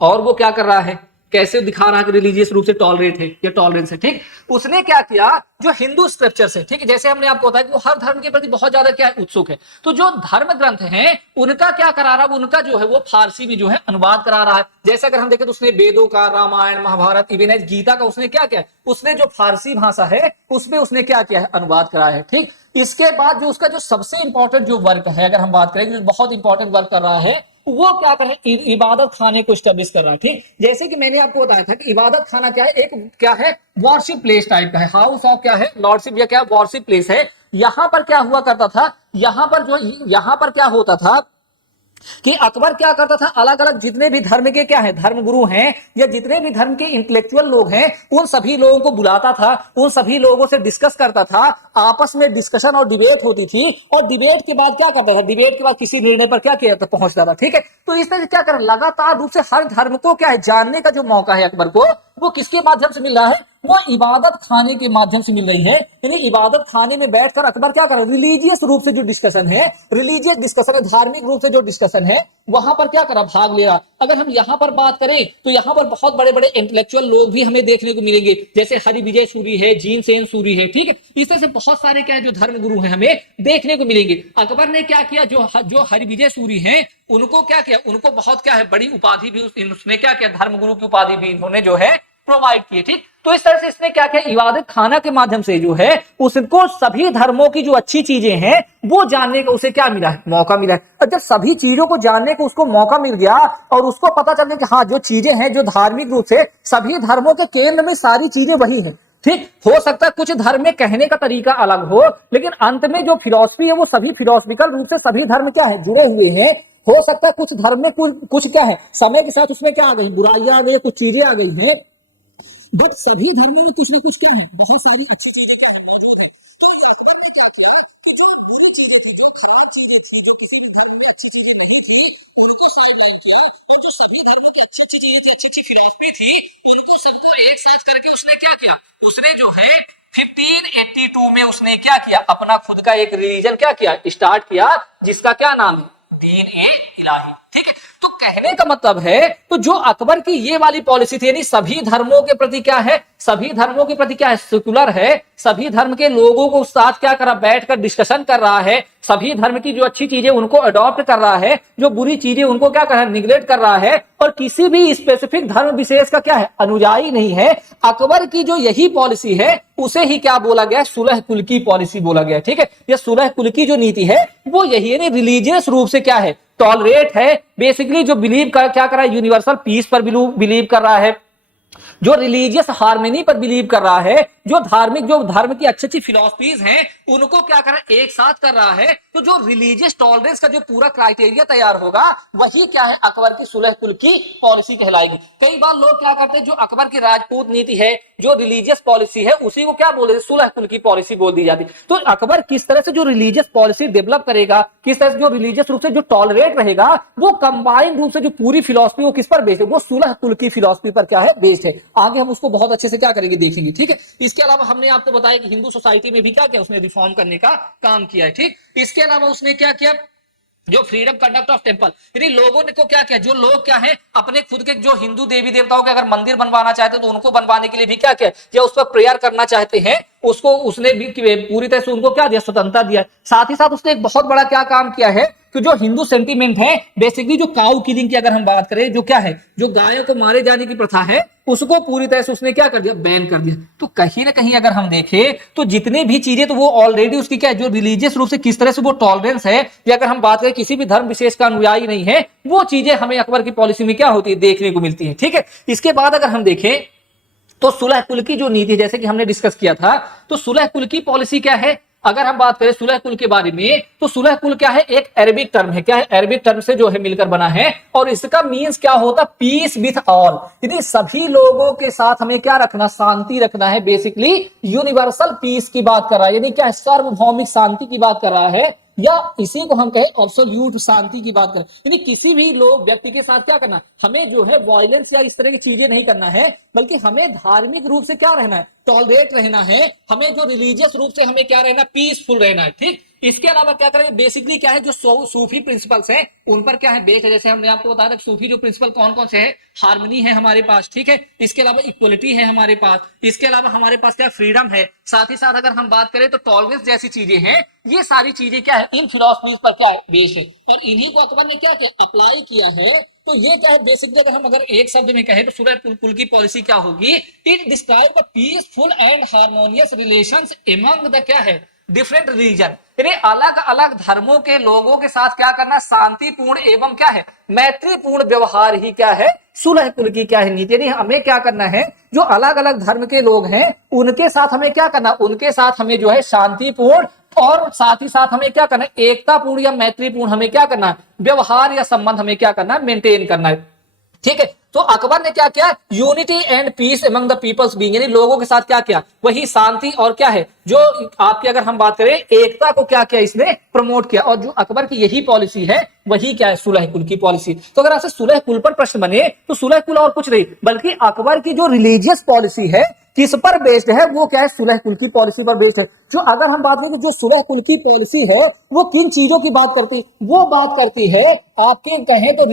और वो क्या कर रहा है, कैसे दिखा रहा है कि रिलीजियस रूप से टॉलरेट है या टॉलरेंस है। ठीक, उसने क्या किया, जो हिंदू स्क्रिप्चर्स है, ठीक है, जैसे हमने आपको बताया कि वो हर धर्म के प्रति बहुत ज्यादा क्या उत्सुक है, तो जो धर्म ग्रंथ हैं उनका क्या करा रहा है, उनका जो है वो फारसी में जो है अनुवाद करा रहा है। जैसे अगर हम देखें तो उसने वेदों का, रामायण महाभारत इवन गीता का उसने क्या किया, उसने जो फारसी भाषा है उसमें उसने क्या किया है, अनुवाद करा है। ठीक, इसके बाद जो उसका जो सबसे इंपॉर्टेंट जो वर्क है, अगर हम बात करें जो बहुत इंपॉर्टेंट वर्क कर रहा है, वो क्या करे, इबादत खाने को स्टेब्लिश कर रहा है। ठीक, जैसे कि मैंने आपको बताया था कि इबादत खाना क्या है, एक क्या है, वॉरशिप प्लेस टाइप का है, हाउस ऑफ क्या है, लॉर्डशिप या क्या वॉरशिप प्लेस है। यहां पर क्या हुआ करता था, यहां पर क्या होता था कि अकबर क्या करता था, अलग अलग जितने भी धर्म के क्या है, धर्म गुरु हैं या जितने भी धर्म के इंटेलेक्चुअल लोग हैं, उन सभी लोगों को बुलाता था, उन सभी लोगों से डिस्कस करता था, आपस में डिस्कशन और डिबेट होती थी, और डिबेट के बाद क्या करता था, डिबेट के बाद किसी निर्णय पर क्या किया था, पहुंचता था। ठीक है, तो इस तरह से क्या कर, लगातार रूप से हर धर्म को क्या है, जानने का जो मौका है अकबर को, वो किसके माध्यम से मिल रहा है, वो इबादत खाने के माध्यम से मिल रही है। यानी इबादत खाने में बैठकर अकबर क्या कर रहा है, रिलीजियस रूप से जो डिस्कशन है, रिलीजियस डिस्कशन है, धार्मिक रूप से जो डिस्कशन है, वहां पर क्या करा, भाग ले रहा। अगर हम यहां पर बात करें तो यहां पर बहुत बड़े बड़े इंटेलेक्चुअल लोग भी हमें देखने को मिलेंगे, जैसे हरिविजय सूरी है, जीनसेन सूरी है। ठीक है, इस तरह से बहुत सारे क्या है जो धर्म गुरु हैं हमें देखने को मिलेंगे। अकबर ने क्या किया, जो हरिविजय सूरी हैं उनको क्या किया, उनको बहुत क्या है, बड़ी उपाधि भी उसने क्या किया, धर्म गुरु की उपाधि भी इन्होंने जो है प्रोवाइड किए। ठीक, तो इस तरह से इसने क्या किया, इबादत खाना के माध्यम से जो है उसको सभी धर्मों की जो अच्छी चीजें हैं वो जानने का उसे क्या मिला है, मौका मिला है। और जब सभी चीजों को जानने को उसको मौका मिल गया और उसको पता चल गया कि हाँ जो चीजें हैं, जो धार्मिक रूप से सभी धर्मों के केंद्र में सारी चीजें वही है। ठीक, हो सकता है कुछ धर्म में कहने का तरीका अलग हो, लेकिन अंत में जो फिलॉसफी है वो सभी फिलोसफिकल रूप से सभी धर्म क्या है, जुड़े हुए हैं। हो सकता है कुछ धर्म में कुछ क्या है, समय के साथ उसमें क्या आ गई, बुराइयां आ गई, कुछ चीजें आ गई हैं, बट सभी धर्मों में कुछ ना कुछ क्या है, बहुत सारी अच्छी चीजें अच्छी फिलॉसफी थी, उनको सबको एक साथ करके उसने क्या किया, उसने जो है 1582 में उसने क्या किया, अपना खुद का एक रिलीजन क्या किया, स्टार्ट किया, जिसका क्या नाम है, दीन ए इलाही। ठीक है, तो कहने का मतलब है, तो जो अकबर की ये वाली पॉलिसी थी, यानी सभी धर्मों के प्रति क्या है, सभी धर्मों के प्रति क्या है, सेकुलर है, सभी धर्म के लोगों को साथ क्या कर रहा, बैठकर डिस्कशन कर रहा है, सभी धर्म की जो अच्छी चीजें उनको अडॉप्ट कर रहा है, जो बुरी चीजें उनको क्या कर रहा है, निग्लेक्ट कर रहा है, और किसी भी स्पेसिफिक धर्म विशेष का क्या है, अनुयायी नहीं है। अकबर की जो यही पॉलिसी है उसे ही क्या बोला गया, सुलह कुल की पॉलिसी बोला गया। ठीक है, ये सुलह कुल की जो नीति है वो यही है, रिलीजियस रूप से क्या है, टॉलरेट है, बेसिकली जो बिलीव कर क्या कर रहा है, यूनिवर्सल पीस पर बिलीव कर रहा है, जो रिलीजियस हार्मनी पर बिलीव कर रहा है, जो धर्म की अच्छी अच्छी फिलोसफीज हैं उनको क्या कर रहा है, एक साथ कर रहा है। तो जो रिलीजियस टॉलरेंस का जो पूरा क्राइटेरिया तैयार होगा वही क्या है, अकबर की सुलह कुल की पॉलिसी कहलाएगी। कई बार लोग क्या करते हैं, जो अकबर की राजपूत नीति है, जो रिलीजियस पॉलिसी है, उसी को क्या बोल देते, सुलह कुल की पॉलिसी बोल दी जाती। तो अकबर किस तरह से जो रिलीजियस पॉलिसी डेवलप करेगा, किस तरह से जो रिलीजियस रूप से जो टॉलरेट रहेगा, वो कंबाइंड रूप से जो पूरी फिलोसफी वो किस पर बेस्ड है, वो सुलह कुल की फिलोसफी पर क्या है, बेस्ड है। आगे हम उसको बहुत अच्छे से क्या करेंगे, देखेंगे। ठीक है, इसके अलावा हमने आपको बताया कि हिंदू सोसाइटी में भी क्या किया, उसने रिफॉर्म करने का काम किया है। ठीक, इसके अलावा उसने क्या किया, जो फ्रीडम कंडक्ट ऑफ टेम्पल, यानी लोगों ने को क्या किया, जो लोग क्या है अपने खुद के जो हिंदू देवी देवताओं के अगर मंदिर बनवाना चाहते हैं तो उनको बनवाने के लिए भी क्या किया, या उस पर प्रेयर करना चाहते हैं उसको उसने भी पूरी तरह से उनको क्या दिया, स्वतंत्रता दिया। साथ ही साथ उसने एक बहुत बड़ा क्या काम किया है कि जो हिंदू सेंटीमेंट है, बेसिकली जो काउ किलिंग की अगर हम बात करें, जो क्या है, जो गायों को मारे जाने की प्रथा है, उसको पूरी तरह से उसने क्या कर दिया, बैन कर दिया। तो कहीं ना कहीं अगर हम देखें तो जितने भी चीजें, तो वो ऑलरेडी उसकी क्या है, जो रिलीजियस रूप से किस तरह से वो टॉलरेंस है, या अगर हम बात करें किसी भी धर्म विशेष का अनुयायी नहीं है, वो चीजें हमें अकबर की पॉलिसी में क्या होती है, देखने को मिलती है। ठीक है, इसके बाद अगर हम देखें तो सुलह कुल की जो नीति, जैसे कि हमने डिस्कस किया था, तो सुलह कुल की पॉलिसी क्या है, अगर हम बात करें सुलह कुल के बारे में, तो सुलह कुल क्या है, एक अरबिक टर्म है, क्या है, अरबिक टर्म से जो है मिलकर बना है, और इसका मीन्स क्या होता, पीस विथ ऑल, यानी सभी लोगों के साथ हमें क्या रखना, शांति रखना है। बेसिकली यूनिवर्सल पीस की बात कर रहा है, यानी क्या, सार्वभौमिक शांति की बात कर रहा है, या इसी को हम कहें अब्सोल्यूट शांति की बात करें, यानी किसी भी लोग व्यक्ति के साथ क्या करना, हमें जो है वायलेंस या इस तरह की चीजें नहीं करना है, बल्कि हमें धार्मिक रूप से क्या रहना है, टॉलरेट रहना है, हमें जो रिलीजियस रूप से हमें क्या रहना, पीसफुल रहना है। ठीक, इसके अलावा क्या करेंगे, बेसिकली क्या है, जो सूफी प्रिंसिपल्स हैं उन पर क्या है बेस्ड है, जैसे हमने आपको बताया सूफी जो प्रिंसिपल कौन कौन से हैं, हार्मनी है हमारे पास, ठीक है, इसके अलावा इक्वलिटी है हमारे पास, इसके अलावा हमारे पास क्या फ्रीडम है, साथ ही साथ अगर हम बात करें तो टॉलरेंस जैसी चीजें हैं, ये सारी चीजें क्या है, इन फिलोसफीज पर क्या है, बेस्ड है, और इन्हीं को अकबर ने क्या किया, अप्लाई किया है। तो ये क्या है, बेसिकली अगर हम एक शब्द में कहें तो सुलह कुल की पॉलिसी क्या होगी, it describe a peaceful and harmonious relations among the क्या है, डिफरेंट रिलीजन, यानी अलग अलग धर्मों के लोगों के साथ क्या करना, शांतिपूर्ण एवं क्या है, मैत्रीपूर्ण व्यवहार ही क्या है, सुलह कुल की क्या है नीति। यानी हमें क्या करना है, जो अलग अलग धर्म के लोग हैं उनके साथ हमें क्या करना, उनके साथ हमें जो है शांतिपूर्ण और साथ ही साथ हमें क्या करना है, एकतापूर्ण या मैत्रीपूर्ण हमें क्या करना है, व्यवहार या संबंध हमें क्या करना है, मेंटेन करना है। ठीक है, तो अकबर ने क्या किया, unity and peace among the peoples being, यानी लोगों के साथ क्या किया, वही शांति और क्या है, जो आपकी अगर हम बात करें एकता को क्या किया, इसने प्रमोट किया। और जो अकबर की यही पॉलिसी है वही क्या है, सुलह कुल की पॉलिसी। तो अगर आपसे सुलह कुल पर प्रश्न बने तो सुलह कुल और कुछ नहीं बल्कि अकबर की जो रिलीजियस पॉलिसी है किस पर बेस्ड है, वो क्या है, सुलह कुल की पॉलिसी पर बेस्ड है। जो अगर हम बात करें जो सुलह कुल की पॉलिसी है वो किन चीजों की बात करती, वो बात करती है आपके कहें तो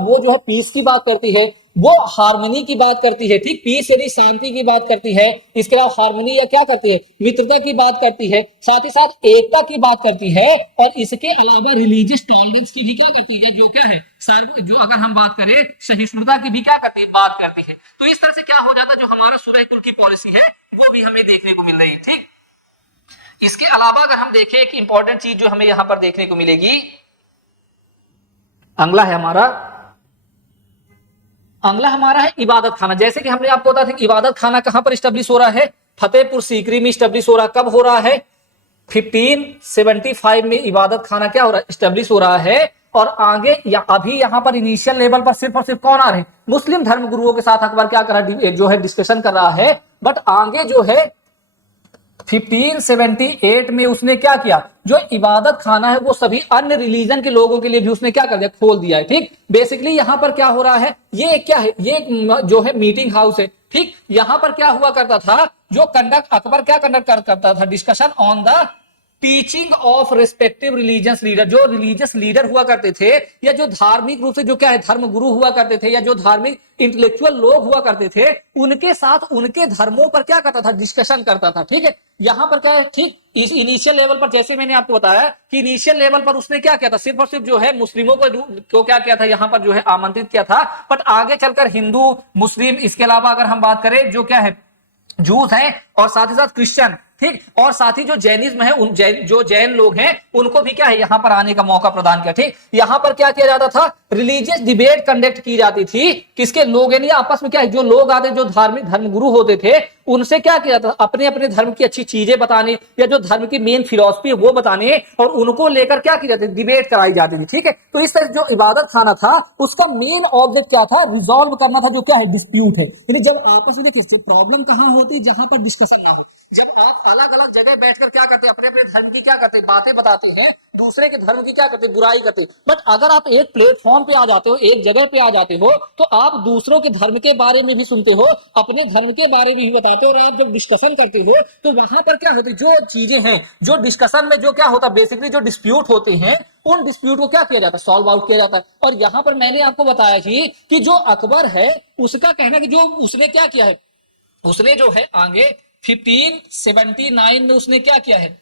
वो जो है पीस की बात करती है, वो हार्मनी की बात करती है। ठीक, पीस यानी शांति की बात करती है, इसके अलावा हार्मनी या क्या करती है, मित्रता की बात करती है, साथ ही साथ एकता की बात करती है, और इसके अलावा रिलीजियस टॉलरेंस की भी क्या करती है, जो क्या है, जो अगर हम बात करें सहिष्णुता की भी क्या करती है, बात करती है। तो इस तरह से क्या हो जाता है, जो हमारा सुलह कुल की पॉलिसी है वो भी हमें देखने को मिल रही है। ठीक, इसके अलावा अगर हम देखें एक इंपॉर्टेंट चीज जो हमें यहां पर देखने को मिलेगी, अगला है इबादत खाना। जैसे कि हमने आपको बताया था कि इबादत खाना कहां पर स्टैब्लिश हो रहा है, फतेहपुर सीकरी में स्टैब्लिश हो रहा है। कब हो रहा है, 1575 में इबादत खाना क्या हो रहा है, स्टैब्लिश हो रहा है। और आगे अभी यहां पर इनिशियल लेवल पर सिर्फ और सिर्फ कौन आ रहे हैं, मुस्लिम धर्म गुरुओं के साथ अकबर क्या कर रहा है, जो है डिस्कशन कर रहा है। बट आगे जो है 1578 में उसने क्या किया, जो इबादत खाना है वो सभी अन्य रिलीजन के लोगों के लिए भी उसने क्या कर दिया, खोल दिया है। ठीक, बेसिकली यहां पर क्या हो रहा है, ये क्या है, ये जो है मीटिंग हाउस है। ठीक, यहां पर क्या हुआ करता था, जो अकबर क्या कंडक्ट करता था, discussion on the teaching of respective religious leader. जो रिलीजियस लीडर हुआ करते थे या जो धार्मिक रूप से जो क्या है धर्म गुरु हुआ करते थे या जो धार्मिक इंटेलेक्चुअल लोग हुआ करते थे उनके साथ उनके धर्मों पर क्या करता था, डिस्कशन करता था। ठीक है, यहां पर क्या है, ठीक इस इनिशियल लेवल पर जैसे मैंने आपको बताया कि इनिशियल लेवल पर उसने क्या किया था, सिर्फ और सिर्फ जो है मुस्लिमों को क्या किया था, यहां पर जो है आमंत्रित किया था। बट आगे चलकर हिंदू, मुस्लिम, इसके अलावा अगर हम बात करें जो क्या है जूस है और साथ ही साथ क्रिश्चियन, ठीक, और साथ ही जो जैनिज्म है, जो जैन लोग हैं उनको भी क्या है यहां पर आने का मौका प्रदान किया। ठीक, यहां पर क्या किया जाता था, रिलीजियस डिबेट कंडक्ट की जाती थी। किसके लोग, यानी आपस में क्या है, जो लोग आते जो धार्मिक धर्मगुरु होते थे उनसे क्या किया था, अपने अपने धर्म की अच्छी चीजें बताने या जो धर्म की मेन फिलॉसफी है वो बताने, और उनको लेकर क्या की जाती थी, डिबेट कराई जाती थी। ठीक है, तो इस तरह जो इबादत खाना था उसका मेन ऑब्जेक्ट क्या था, रिजॉल्व करना था, जो क्या है, डिस्प्यूट है। यानी जब आपस में देखिए प्रॉब्लम कहां होती, जहां पर डिस्कशन ना हो, जब आप अलग अलग जगह बैठकर क्या करते हैं, अपने अपने धर्म की क्या करते हैं, बातें बताते हैं, दूसरे के धर्म की क्या करते हैं, बुराई करते हैं। बट अगर आप एक प्लेटफॉर्म पे आ जाते हो, एक जगह पे आ जाते हो, तो आप दूसरों के धर्म के बारे में भी सुनते हो, अपने धर्म के बारे में भी बताते हो, और आप जब डिस्कशन करते हो तो वहां पर क्या होती है, जो चीजें हैं, जो डिस्कशन में जो क्या होता है, बेसिकली जो डिस्प्यूट होते हैं उन डिस्प्यूट को क्या किया जाता है, सॉल्व आउट किया जाता है। और यहां पर मैंने आपको बताया कि जो अकबर है उसका कहना है कि जो उसने क्या किया है, उसने जो है आगे 1579 में उसने क्या किया है,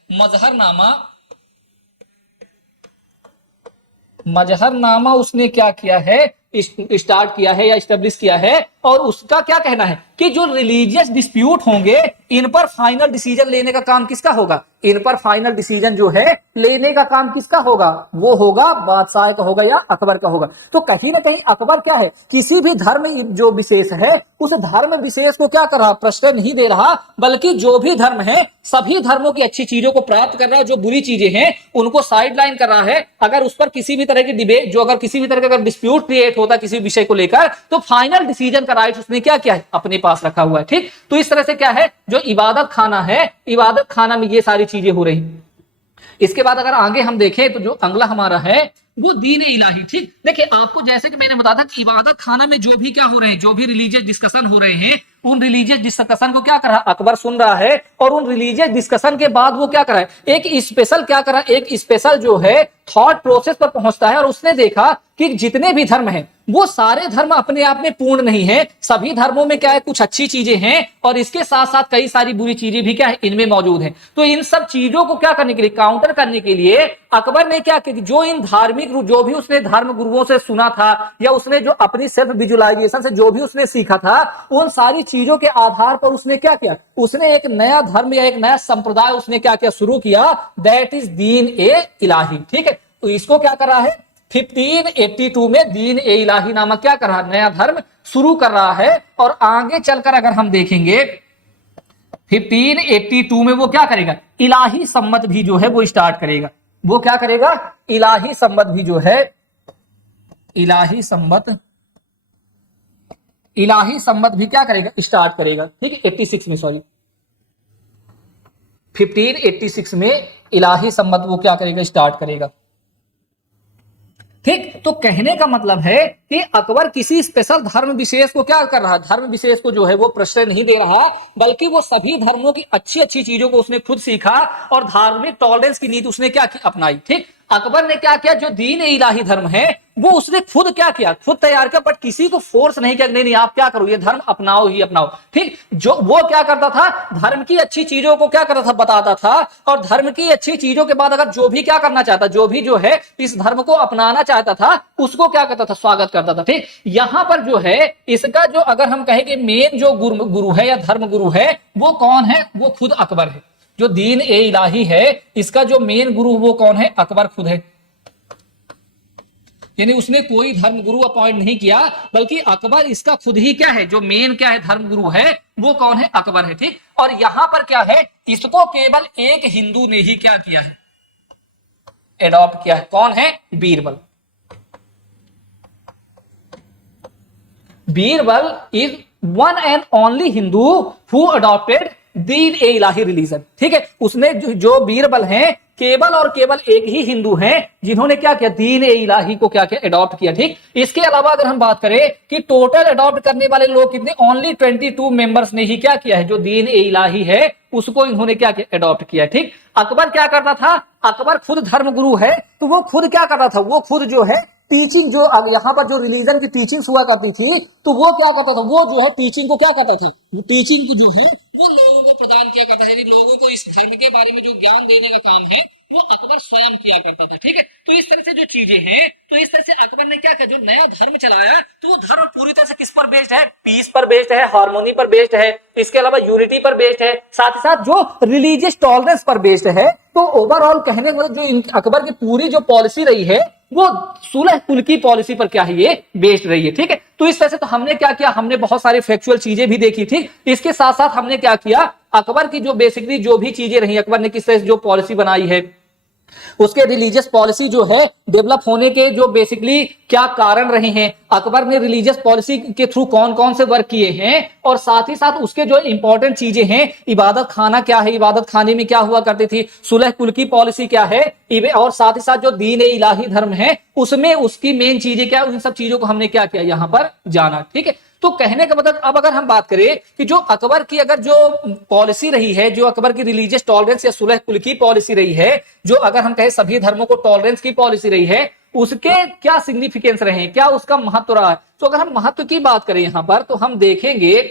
मजहरनामा उसने क्या किया है, स्टार्ट किया है या स्टेब्लिश किया है। और उसका क्या कहना है कि जो रिलीजियस डिस्प्यूट होंगे इन पर फाइनल डिसीजन लेने का काम किसका होगा, इन पर फाइनल डिसीजन जो है लेने का काम किसका होगा, वो होगा बादशाह का होगा या अकबर का होगा। तो कहीं ना कहीं अकबर क्या है, किसी भी धर्म जो विशेष है उस धर्म विशेष को क्या कर रहा, प्रश्रय नहीं दे रहा, बल्कि जो भी धर्म है सभी धर्मों की अच्छी चीजों को प्राप्त कर रहा है, जो बुरी चीजें हैं उनको साइड लाइन कर रहा है। अगर उस पर किसी भी तरह की डिबेट, जो अगर किसी भी तरह का अगर डिस्प्यूट क्रिएट होता किसी विषय को लेकर, तो फाइनल डिसीजन का राइट उसने क्या किया है, अपने पास रखा हुआ है। ठीक, तो इस तरह से क्या है, जो इबादत खाना है, इबादत खाना में ये सारी चीजें हो रही। इसके बाद अगर आगे हम देखें तो जो अगला हमारा है वो दीन इलाही। ठीक, देखिए आपको जैसे कि मैंने बताया था कि इबादत खाना में जो भी क्या हो रहे हैं, जो भी रिलीजियस डिस्कशन हो रहे हैं, उन रिलीजियस डिस्कशन को क्या कर रहा है, अकबर सुन रहा है। और उन रिलीजियस डिस्कशन के बाद वो क्या कर रहा है, एक स्पेशल क्या कर रहा है, एक स्पेशल जो है थॉट प्रोसेस पर पहुंचता है। और उसने देखा कि जितने भी धर्म हैं वो सारे धर्म अपने आप में पूर्ण नहीं है, सभी धर्मों में क्या है, कुछ अच्छी चीजें हैं और इसके साथ साथ कई सारी बुरी चीजें भी क्या है, इनमें मौजूद है। तो इन सब चीजों को क्या करने के लिए, काउंटर करने के लिए अकबर ने क्या किया, जो इन धार्मिक जो भी उसने धर्म गुरुओं से सुना था या उसने जो अपनी सेल्फ विजुअलाइजेशन से जो भी उसने सीखा था, उन सारी चीजों के आधार पर उसने क्या किया, उसने एक नया धर्म या एक नया संप्रदाय उसने क्या किया, शुरू किया, दैट इज दीन ए इलाही। ठीक है, तो इसको क्या कर रहा है, 1582 में दीन ए इलाही नामक क्या कर रहा है, नया धर्म शुरू कर रहा है। और आगे चलकर अगर हम देखेंगे 1582 में वो क्या करेगा, इलाही सम्मत भी जो है वो स्टार्ट करेगा। वो क्या करेगा, इलाही सम्मत भी जो है, इलाही सम्मत भी क्या करेगा, स्टार्ट करेगा। ठीक है, 86 में, सॉरी 1586 में इलाही सम्मत वो क्या करेगा, स्टार्ट करेगा। ठीक, तो कहने का मतलब है कि अकबर किसी स्पेशल धर्म विशेष को क्या कर रहा है, धर्म विशेष को जो है वो प्रश्रय नहीं दे रहा, बल्कि वो सभी धर्मों की अच्छी अच्छी चीजों को उसने खुद सीखा और धार्मिक टॉलरेंस की नीति उसने क्या की, अपनाई। ठीक, अकबर ने क्या किया, जो दीन ए इलाही धर्म है वो उसने खुद क्या किया, खुद तैयार किया, बट किसी को फोर्स नहीं किया, नहीं आप क्या करो, ये धर्म अपनाओ ही अपनाओ। ठीक, जो वो क्या करता था, धर्म की अच्छी चीजों को क्या करता था, बताता था, और धर्म की अच्छी चीजों के बाद अगर जो भी क्या करना चाहता, जो भी जो है इस धर्म को अपनाना चाहता था, उसको क्या करता था, स्वागत करता था। ठीक, यहां पर जो है इसका जो अगर हम कहें कि मेन जो गुरु है या धर्म गुरु है वो कौन है, वो खुद अकबर है। जो दीन ए इलाही है इसका जो मेन गुरु वो कौन है, अकबर खुद है। यानी उसने कोई धर्म गुरु अपॉइंट नहीं किया, बल्कि अकबर इसका खुद ही क्या है, जो मेन क्या है धर्म गुरु है वो कौन है, अकबर है। ठीक, और यहां पर क्या है, इसको केवल एक हिंदू ने ही क्या किया है, एडॉप्ट किया है। कौन है, Birbal. Birbal is one and only Hindu who adopted Deen A Ilahi religion. ठीक है, उसने जो बीरबल हैं केवल और केवल एक ही हिंदू हैं जिन्होंने क्या किया, दीन ए इलाही को क्या किया, अडॉप्ट किया। ठीक, इसके अलावा अगर हम बात करें कि टोटल अडॉप्ट करने वाले लोग कितने, ओनली 22 मेंबर्स ने ही क्या किया है, जो दीन ए इलाही है उसको इन्होंने क्या किया, अडॉप्ट किया। ठीक, अकबर क्या करता था, अकबर खुद धर्म गुरु है तो वो खुद क्या करता था, वो खुद जो है टीचिंग, जो यहाँ पर जो रिलीजन की टीचिंग हुआ करती थी, तो वो क्या करता था, वो जो है टीचिंग को क्या करता था, टीचिंग को जो है वो लोगों को प्रदान किया करता है, लोगों को इस धर्म के बारे में जो ज्ञान देने का काम है वो अकबर स्वयं किया करता था। ठीक है, तो इस तरह से जो चीजें हैं, तो इस तरह से अकबर ने क्या किया, जो नया धर्म चलाया, तो वो धर्म पूरी तरह से किस पर बेस्ड है, पीस पर बेस्ड है, हार्मोनी पर बेस्ड है, इसके अलावा यूनिटी पर बेस्ड है, साथ ही साथ जो रिलीजियस टॉलरेंस पर बेस्ड है। तो ओवरऑल कहने का जो अकबर की पूरी जो पॉलिसी रही है वो सुलह कुल की पॉलिसी पर क्या है, ये बेस्ड रही है। ठीक है, तो इस तरह से तो हमने क्या किया, हमने बहुत सारी फैक्चुअल चीजें भी देखी थी। इसके साथ साथ हमने क्या किया, अकबर की जो बेसिकली जो भी चीजें रही, अकबर ने किस तरह से जो पॉलिसी बनाई है, उसके रिलीजियस पॉलिसी जो है डेवलप होने के जो बेसिकली क्या कारण रहे हैं, अकबर ने रिलीजियस पॉलिसी के थ्रू कौन कौन से वर्क किए हैं, और साथ ही साथ उसके जो इंपॉर्टेंट चीजें हैं, इबादत खाना क्या है, इबादत खाने में क्या हुआ करती थी, सुलह कुल की पॉलिसी क्या है, और साथ ही साथ जो दीन ए इलाही धर्म है उसमें उसकी मेन चीजें क्या, उन सब चीजों को हमने क्या किया यहां पर जाना। ठीक है, तो कहने का मतलब अब अगर हम बात करें कि जो अकबर की अगर जो पॉलिसी रही है, जो अकबर की रिलीजियस टॉलरेंस या सुलह कुल की पॉलिसी रही है, जो अगर हम कहें सभी धर्मों को टॉलरेंस की पॉलिसी रही है, उसके क्या सिग्निफिकेंस रहे, क्या उसका महत्व रहा है। तो अगर हम महत्व की बात करें यहां पर, तो हम देखेंगे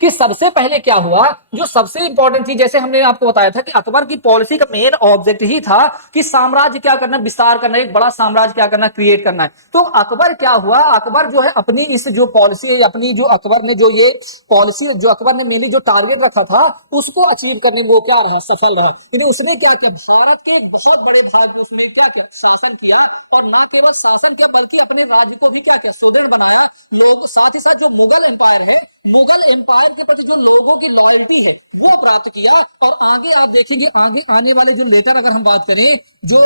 कि सबसे पहले क्या हुआ, जो सबसे इंपॉर्टेंट चीज, जैसे हमने आपको बताया था कि अकबर की पॉलिसी का मेन ऑब्जेक्ट ही था कि साम्राज्य क्या करना, विस्तार करना, एक बड़ा साम्राज्य क्या करना, क्रिएट करना है। तो अकबर क्या हुआ, अकबर जो है अपनी इस जो पॉलिसी है, अपनी जो अकबर ने जो ये पॉलिसी जो अकबर ने मेनली जो टारगेट रखा था उसको अचीव करने में वो क्या रहा, सफल रहा। यानी उसने क्या किया, भारत के बहुत बड़े भाग में उसने क्या किया, शासन किया, और न केवल शासन किया बल्कि अपने राज्य को भी क्या किया, सुदृढ़ बनाया। लोग साथ ही साथ जो मुगल एम्पायर है, मुगल एम्पायर के प्रति जो लोगों की लॉयल्टी है वो प्राप्त किया। और आगे आप देखेंगे, आगे आने वाले जो लेटर अगर हम बात करें, जो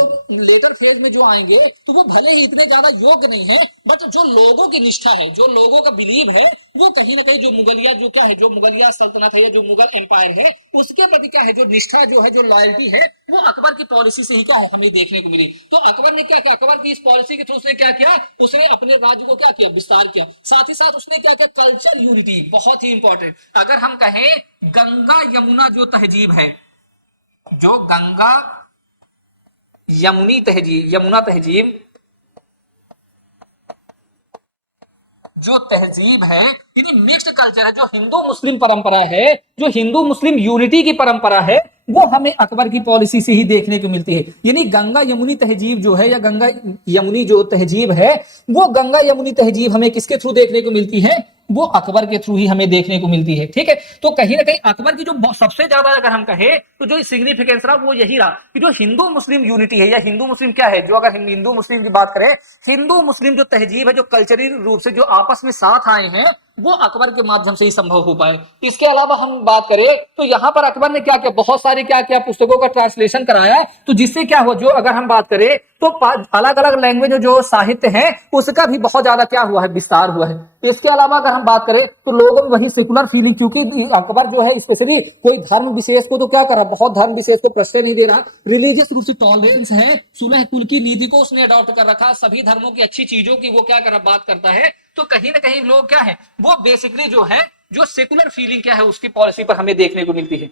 लेटर फेज में जो आएंगे, तो वो भले ही इतने ज्यादा योग्य नहीं है, बट जो लोगों की निष्ठा है, जो लोगों का बिलीव है, वो कहीं ना कहीं जो मुगलिया जो क्या है, जो मुगलिया सल्तनत है, जो मुगल एम्पायर है, उसके प्रति क्या है, जो निष्ठा जो है, जो लॉयल्टी है, वो अकबर की पॉलिसी से ही क्या है हमें देखने को मिली। तो अकबर ने क्या किया, अकबर की इस पॉलिसी के थ्रू उसने क्या किया, उसने अपने राज्य को क्या किया, विस्तार किया। साथ ही साथ उसने क्या किया, कल्चर यूनिटी, बहुत ही इंपॉर्टेंट। अगर हम कहें गंगा यमुना जो तहजीब है, जो गंगा यमुना तहजीब जो तहजीब है, यानी मिक्स्ड कल्चर है, जो हिंदू मुस्लिम परंपरा है, जो हिंदू मुस्लिम यूनिटी की परंपरा है, वो हमें अकबर की पॉलिसी से ही देखने को मिलती है। यानी गंगा यमुनी तहजीब जो है, या गंगा यमुनी जो तहजीब है, वो गंगा यमुनी तहजीब हमें किसके थ्रू देखने को मिलती है? वो अकबर के थ्रू ही हमें देखने को मिलती है। ठीक है, तो कहीं ना कहीं अकबर की जो सबसे ज्यादा अगर हम कहें तो जो सिग्निफिकेंस रहा वो यही रहा कि जो हिंदू मुस्लिम यूनिटी है, या हिंदू मुस्लिम क्या है, जो अगर हिंदू मुस्लिम की बात करें, हिंदू मुस्लिम जो तहजीब है, जो कल्चरल रूप से जो आपस में साथ आए हैं, वो अकबर के माध्यम से ही संभव हो पाए। इसके अलावा हम बात करें तो यहां पर अकबर ने क्या किया, बहुत सारी क्या किया, पुस्तकों का ट्रांसलेशन कराया, तो जिससे क्या हो, जो अगर हम बात करें तो अलग अलग लैंग्वेज जो साहित्य है उसका भी बहुत ज्यादा क्या हुआ है, विस्तार हुआ है। इसके अलावा अगर हम बात करें तो लोगों में वही सेकुलर फीलिंग, क्योंकि अकबर जो है स्पेशली कोई धर्म विशेष को तो क्या कर रहा, बहुत धर्म विशेष को प्रश्रय नहीं दे रहा, रिलीजियस रूप से टॉलरेंस है, सुलह कुल की नीति को उसने अडॉप्ट कर रखा, सभी धर्मों की अच्छी चीजों की वो क्या कर रहा, बात करता है। तो कहीं ना कहीं लोग क्या है, वो बेसिकली जो है, जो सेकुलर फीलिंग क्या है उसकी पॉलिसी पर हमें देखने को मिलती है।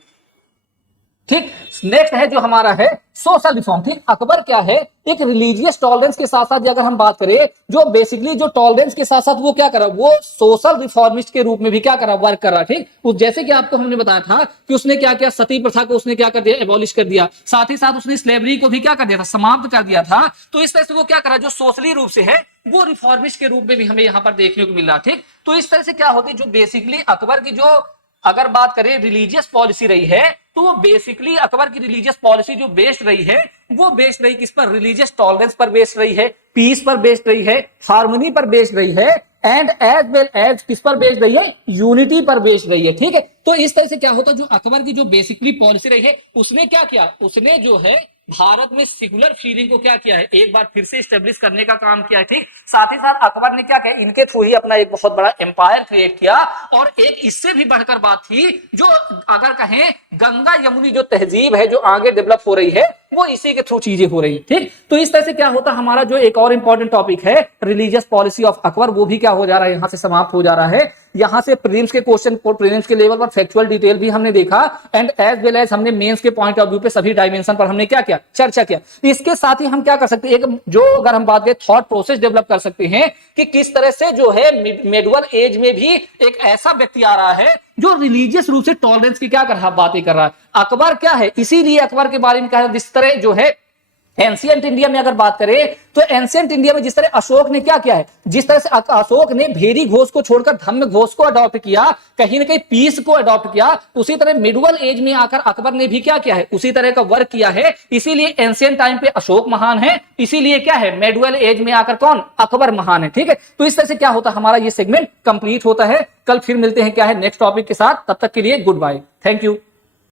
ठीक, नेक्स्ट है जो हमारा है सोशल रिफॉर्म। ठीक, अकबर क्या है, एक रिलीजियस टॉलरेंस के साथ साथ अगर हम बात करें, जो बेसिकली जो टॉलरेंस के साथ साथ वो क्या करा, वो सोशल रिफॉर्मिस्ट के रूप में भी क्या करा, वर्क कर रहा। ठीक, जैसे कि आपको हमने बताया था कि उसने क्या किया, सती प्रथा को उसने क्या कर दिया, एबॉलिश कर दिया, साथ ही साथ उसने स्लेवरी को भी क्या कर दिया था, समाप्त कर दिया था। तो इस तरह से वो क्या करा, जो सोशली रूप से है वो रिफॉर्मिस्ट के रूप में भी हमें यहां पर देखने को मिल रहा। ठीक, तो इस तरह से क्या होती है, जो बेसिकली अकबर की जो अगर बात करें रिलीजियस पॉलिसी रही है, तो वो बेसिकली अकबर की रिलीजियस पॉलिसी जो बेस्ड रही है, वो बेस्ड रही किस पर, रिलीजियस टॉलरेंस पर बेस्ड रही है, पीस पर बेस्ड रही है, हार्मनी पर बेस्ड रही है, एंड एज वेल एज किस पर बेस्ड रही है, यूनिटी पर बेस्ड रही है। ठीक है, तो इस तरह से क्या होता है, जो अकबर की जो बेसिकली पॉलिसी रही है, उसने क्या किया, उसने जो है भारत में सेकुलर फीलिंग को क्या किया है, एक बार फिर से स्टेब्लिश करने का काम किया है। ठीक, साथ ही साथ अकबर ने क्या किया, इनके थ्रू ही अपना एक बहुत बड़ा एम्पायर क्रिएट किया। और एक इससे भी बढ़कर बात थी, जो अगर कहें गंगा यमुनी जो तहजीब है जो आगे डेवलप हो रही है, वो इसी के थ्रू चीजें हो रही। ठीक, तो इस तरह से क्या होता, हमारा जो एक और इंपॉर्टेंट टॉपिक है रिलीजियस पॉलिसी ऑफ अकबर, वो भी क्या हो जा रहा है, यहां से समाप्त हो जा रहा है। यहां से प्रीलिम्स के क्वेश्चन, प्रीलिम्स के लेवल पर फैक्चुअल डिटेल भी हमने देखा, एंड एज वेल एज हमने मेंस के पॉइंट ऑफ व्यू पे सभी डायमेंशन पर हमने क्या किया, चर्चा किया। इसके साथ ही हम क्या कर सकते हैं, एक जो अगर हम बात करें थॉट प्रोसेस डेवलप कर सकते हैं कि किस तरह से जो है मेडुअल एज में भी एक ऐसा व्यक्ति आ रहा है जो रिलीजियस रूप से टॉलरेंस की क्या कर रहा, बातें कर रहा है। अकबर क्या है, इसीलिए अकबर के बारे में कहा, जिस तरह जो है एंशिएंट इंडिया में अगर बात करें तो एंशिएंट इंडिया में जिस तरह अशोक ने क्या किया है, जिस तरह से अशोक ने भेरी घोष को छोड़कर धम्म घोष को अडॉप्ट किया, कहीं ना कहीं पीस को अडॉप्ट किया, उसी तरह मिडुअल एज में आकर अकबर ने भी क्या किया है, उसी तरह का वर्क किया है। इसीलिए एंशिएंट टाइम पे अशोक महान है, इसीलिए क्या है, मिडुअल एज में आकर कौन, अकबर महान है। ठीक है, तो इस तरह से क्या होता है, हमारा ये सेगमेंट कंप्लीट होता है। कल फिर मिलते हैं क्या है नेक्स्ट टॉपिक के साथ, तब तक के लिए गुड बाय, थैंक यू।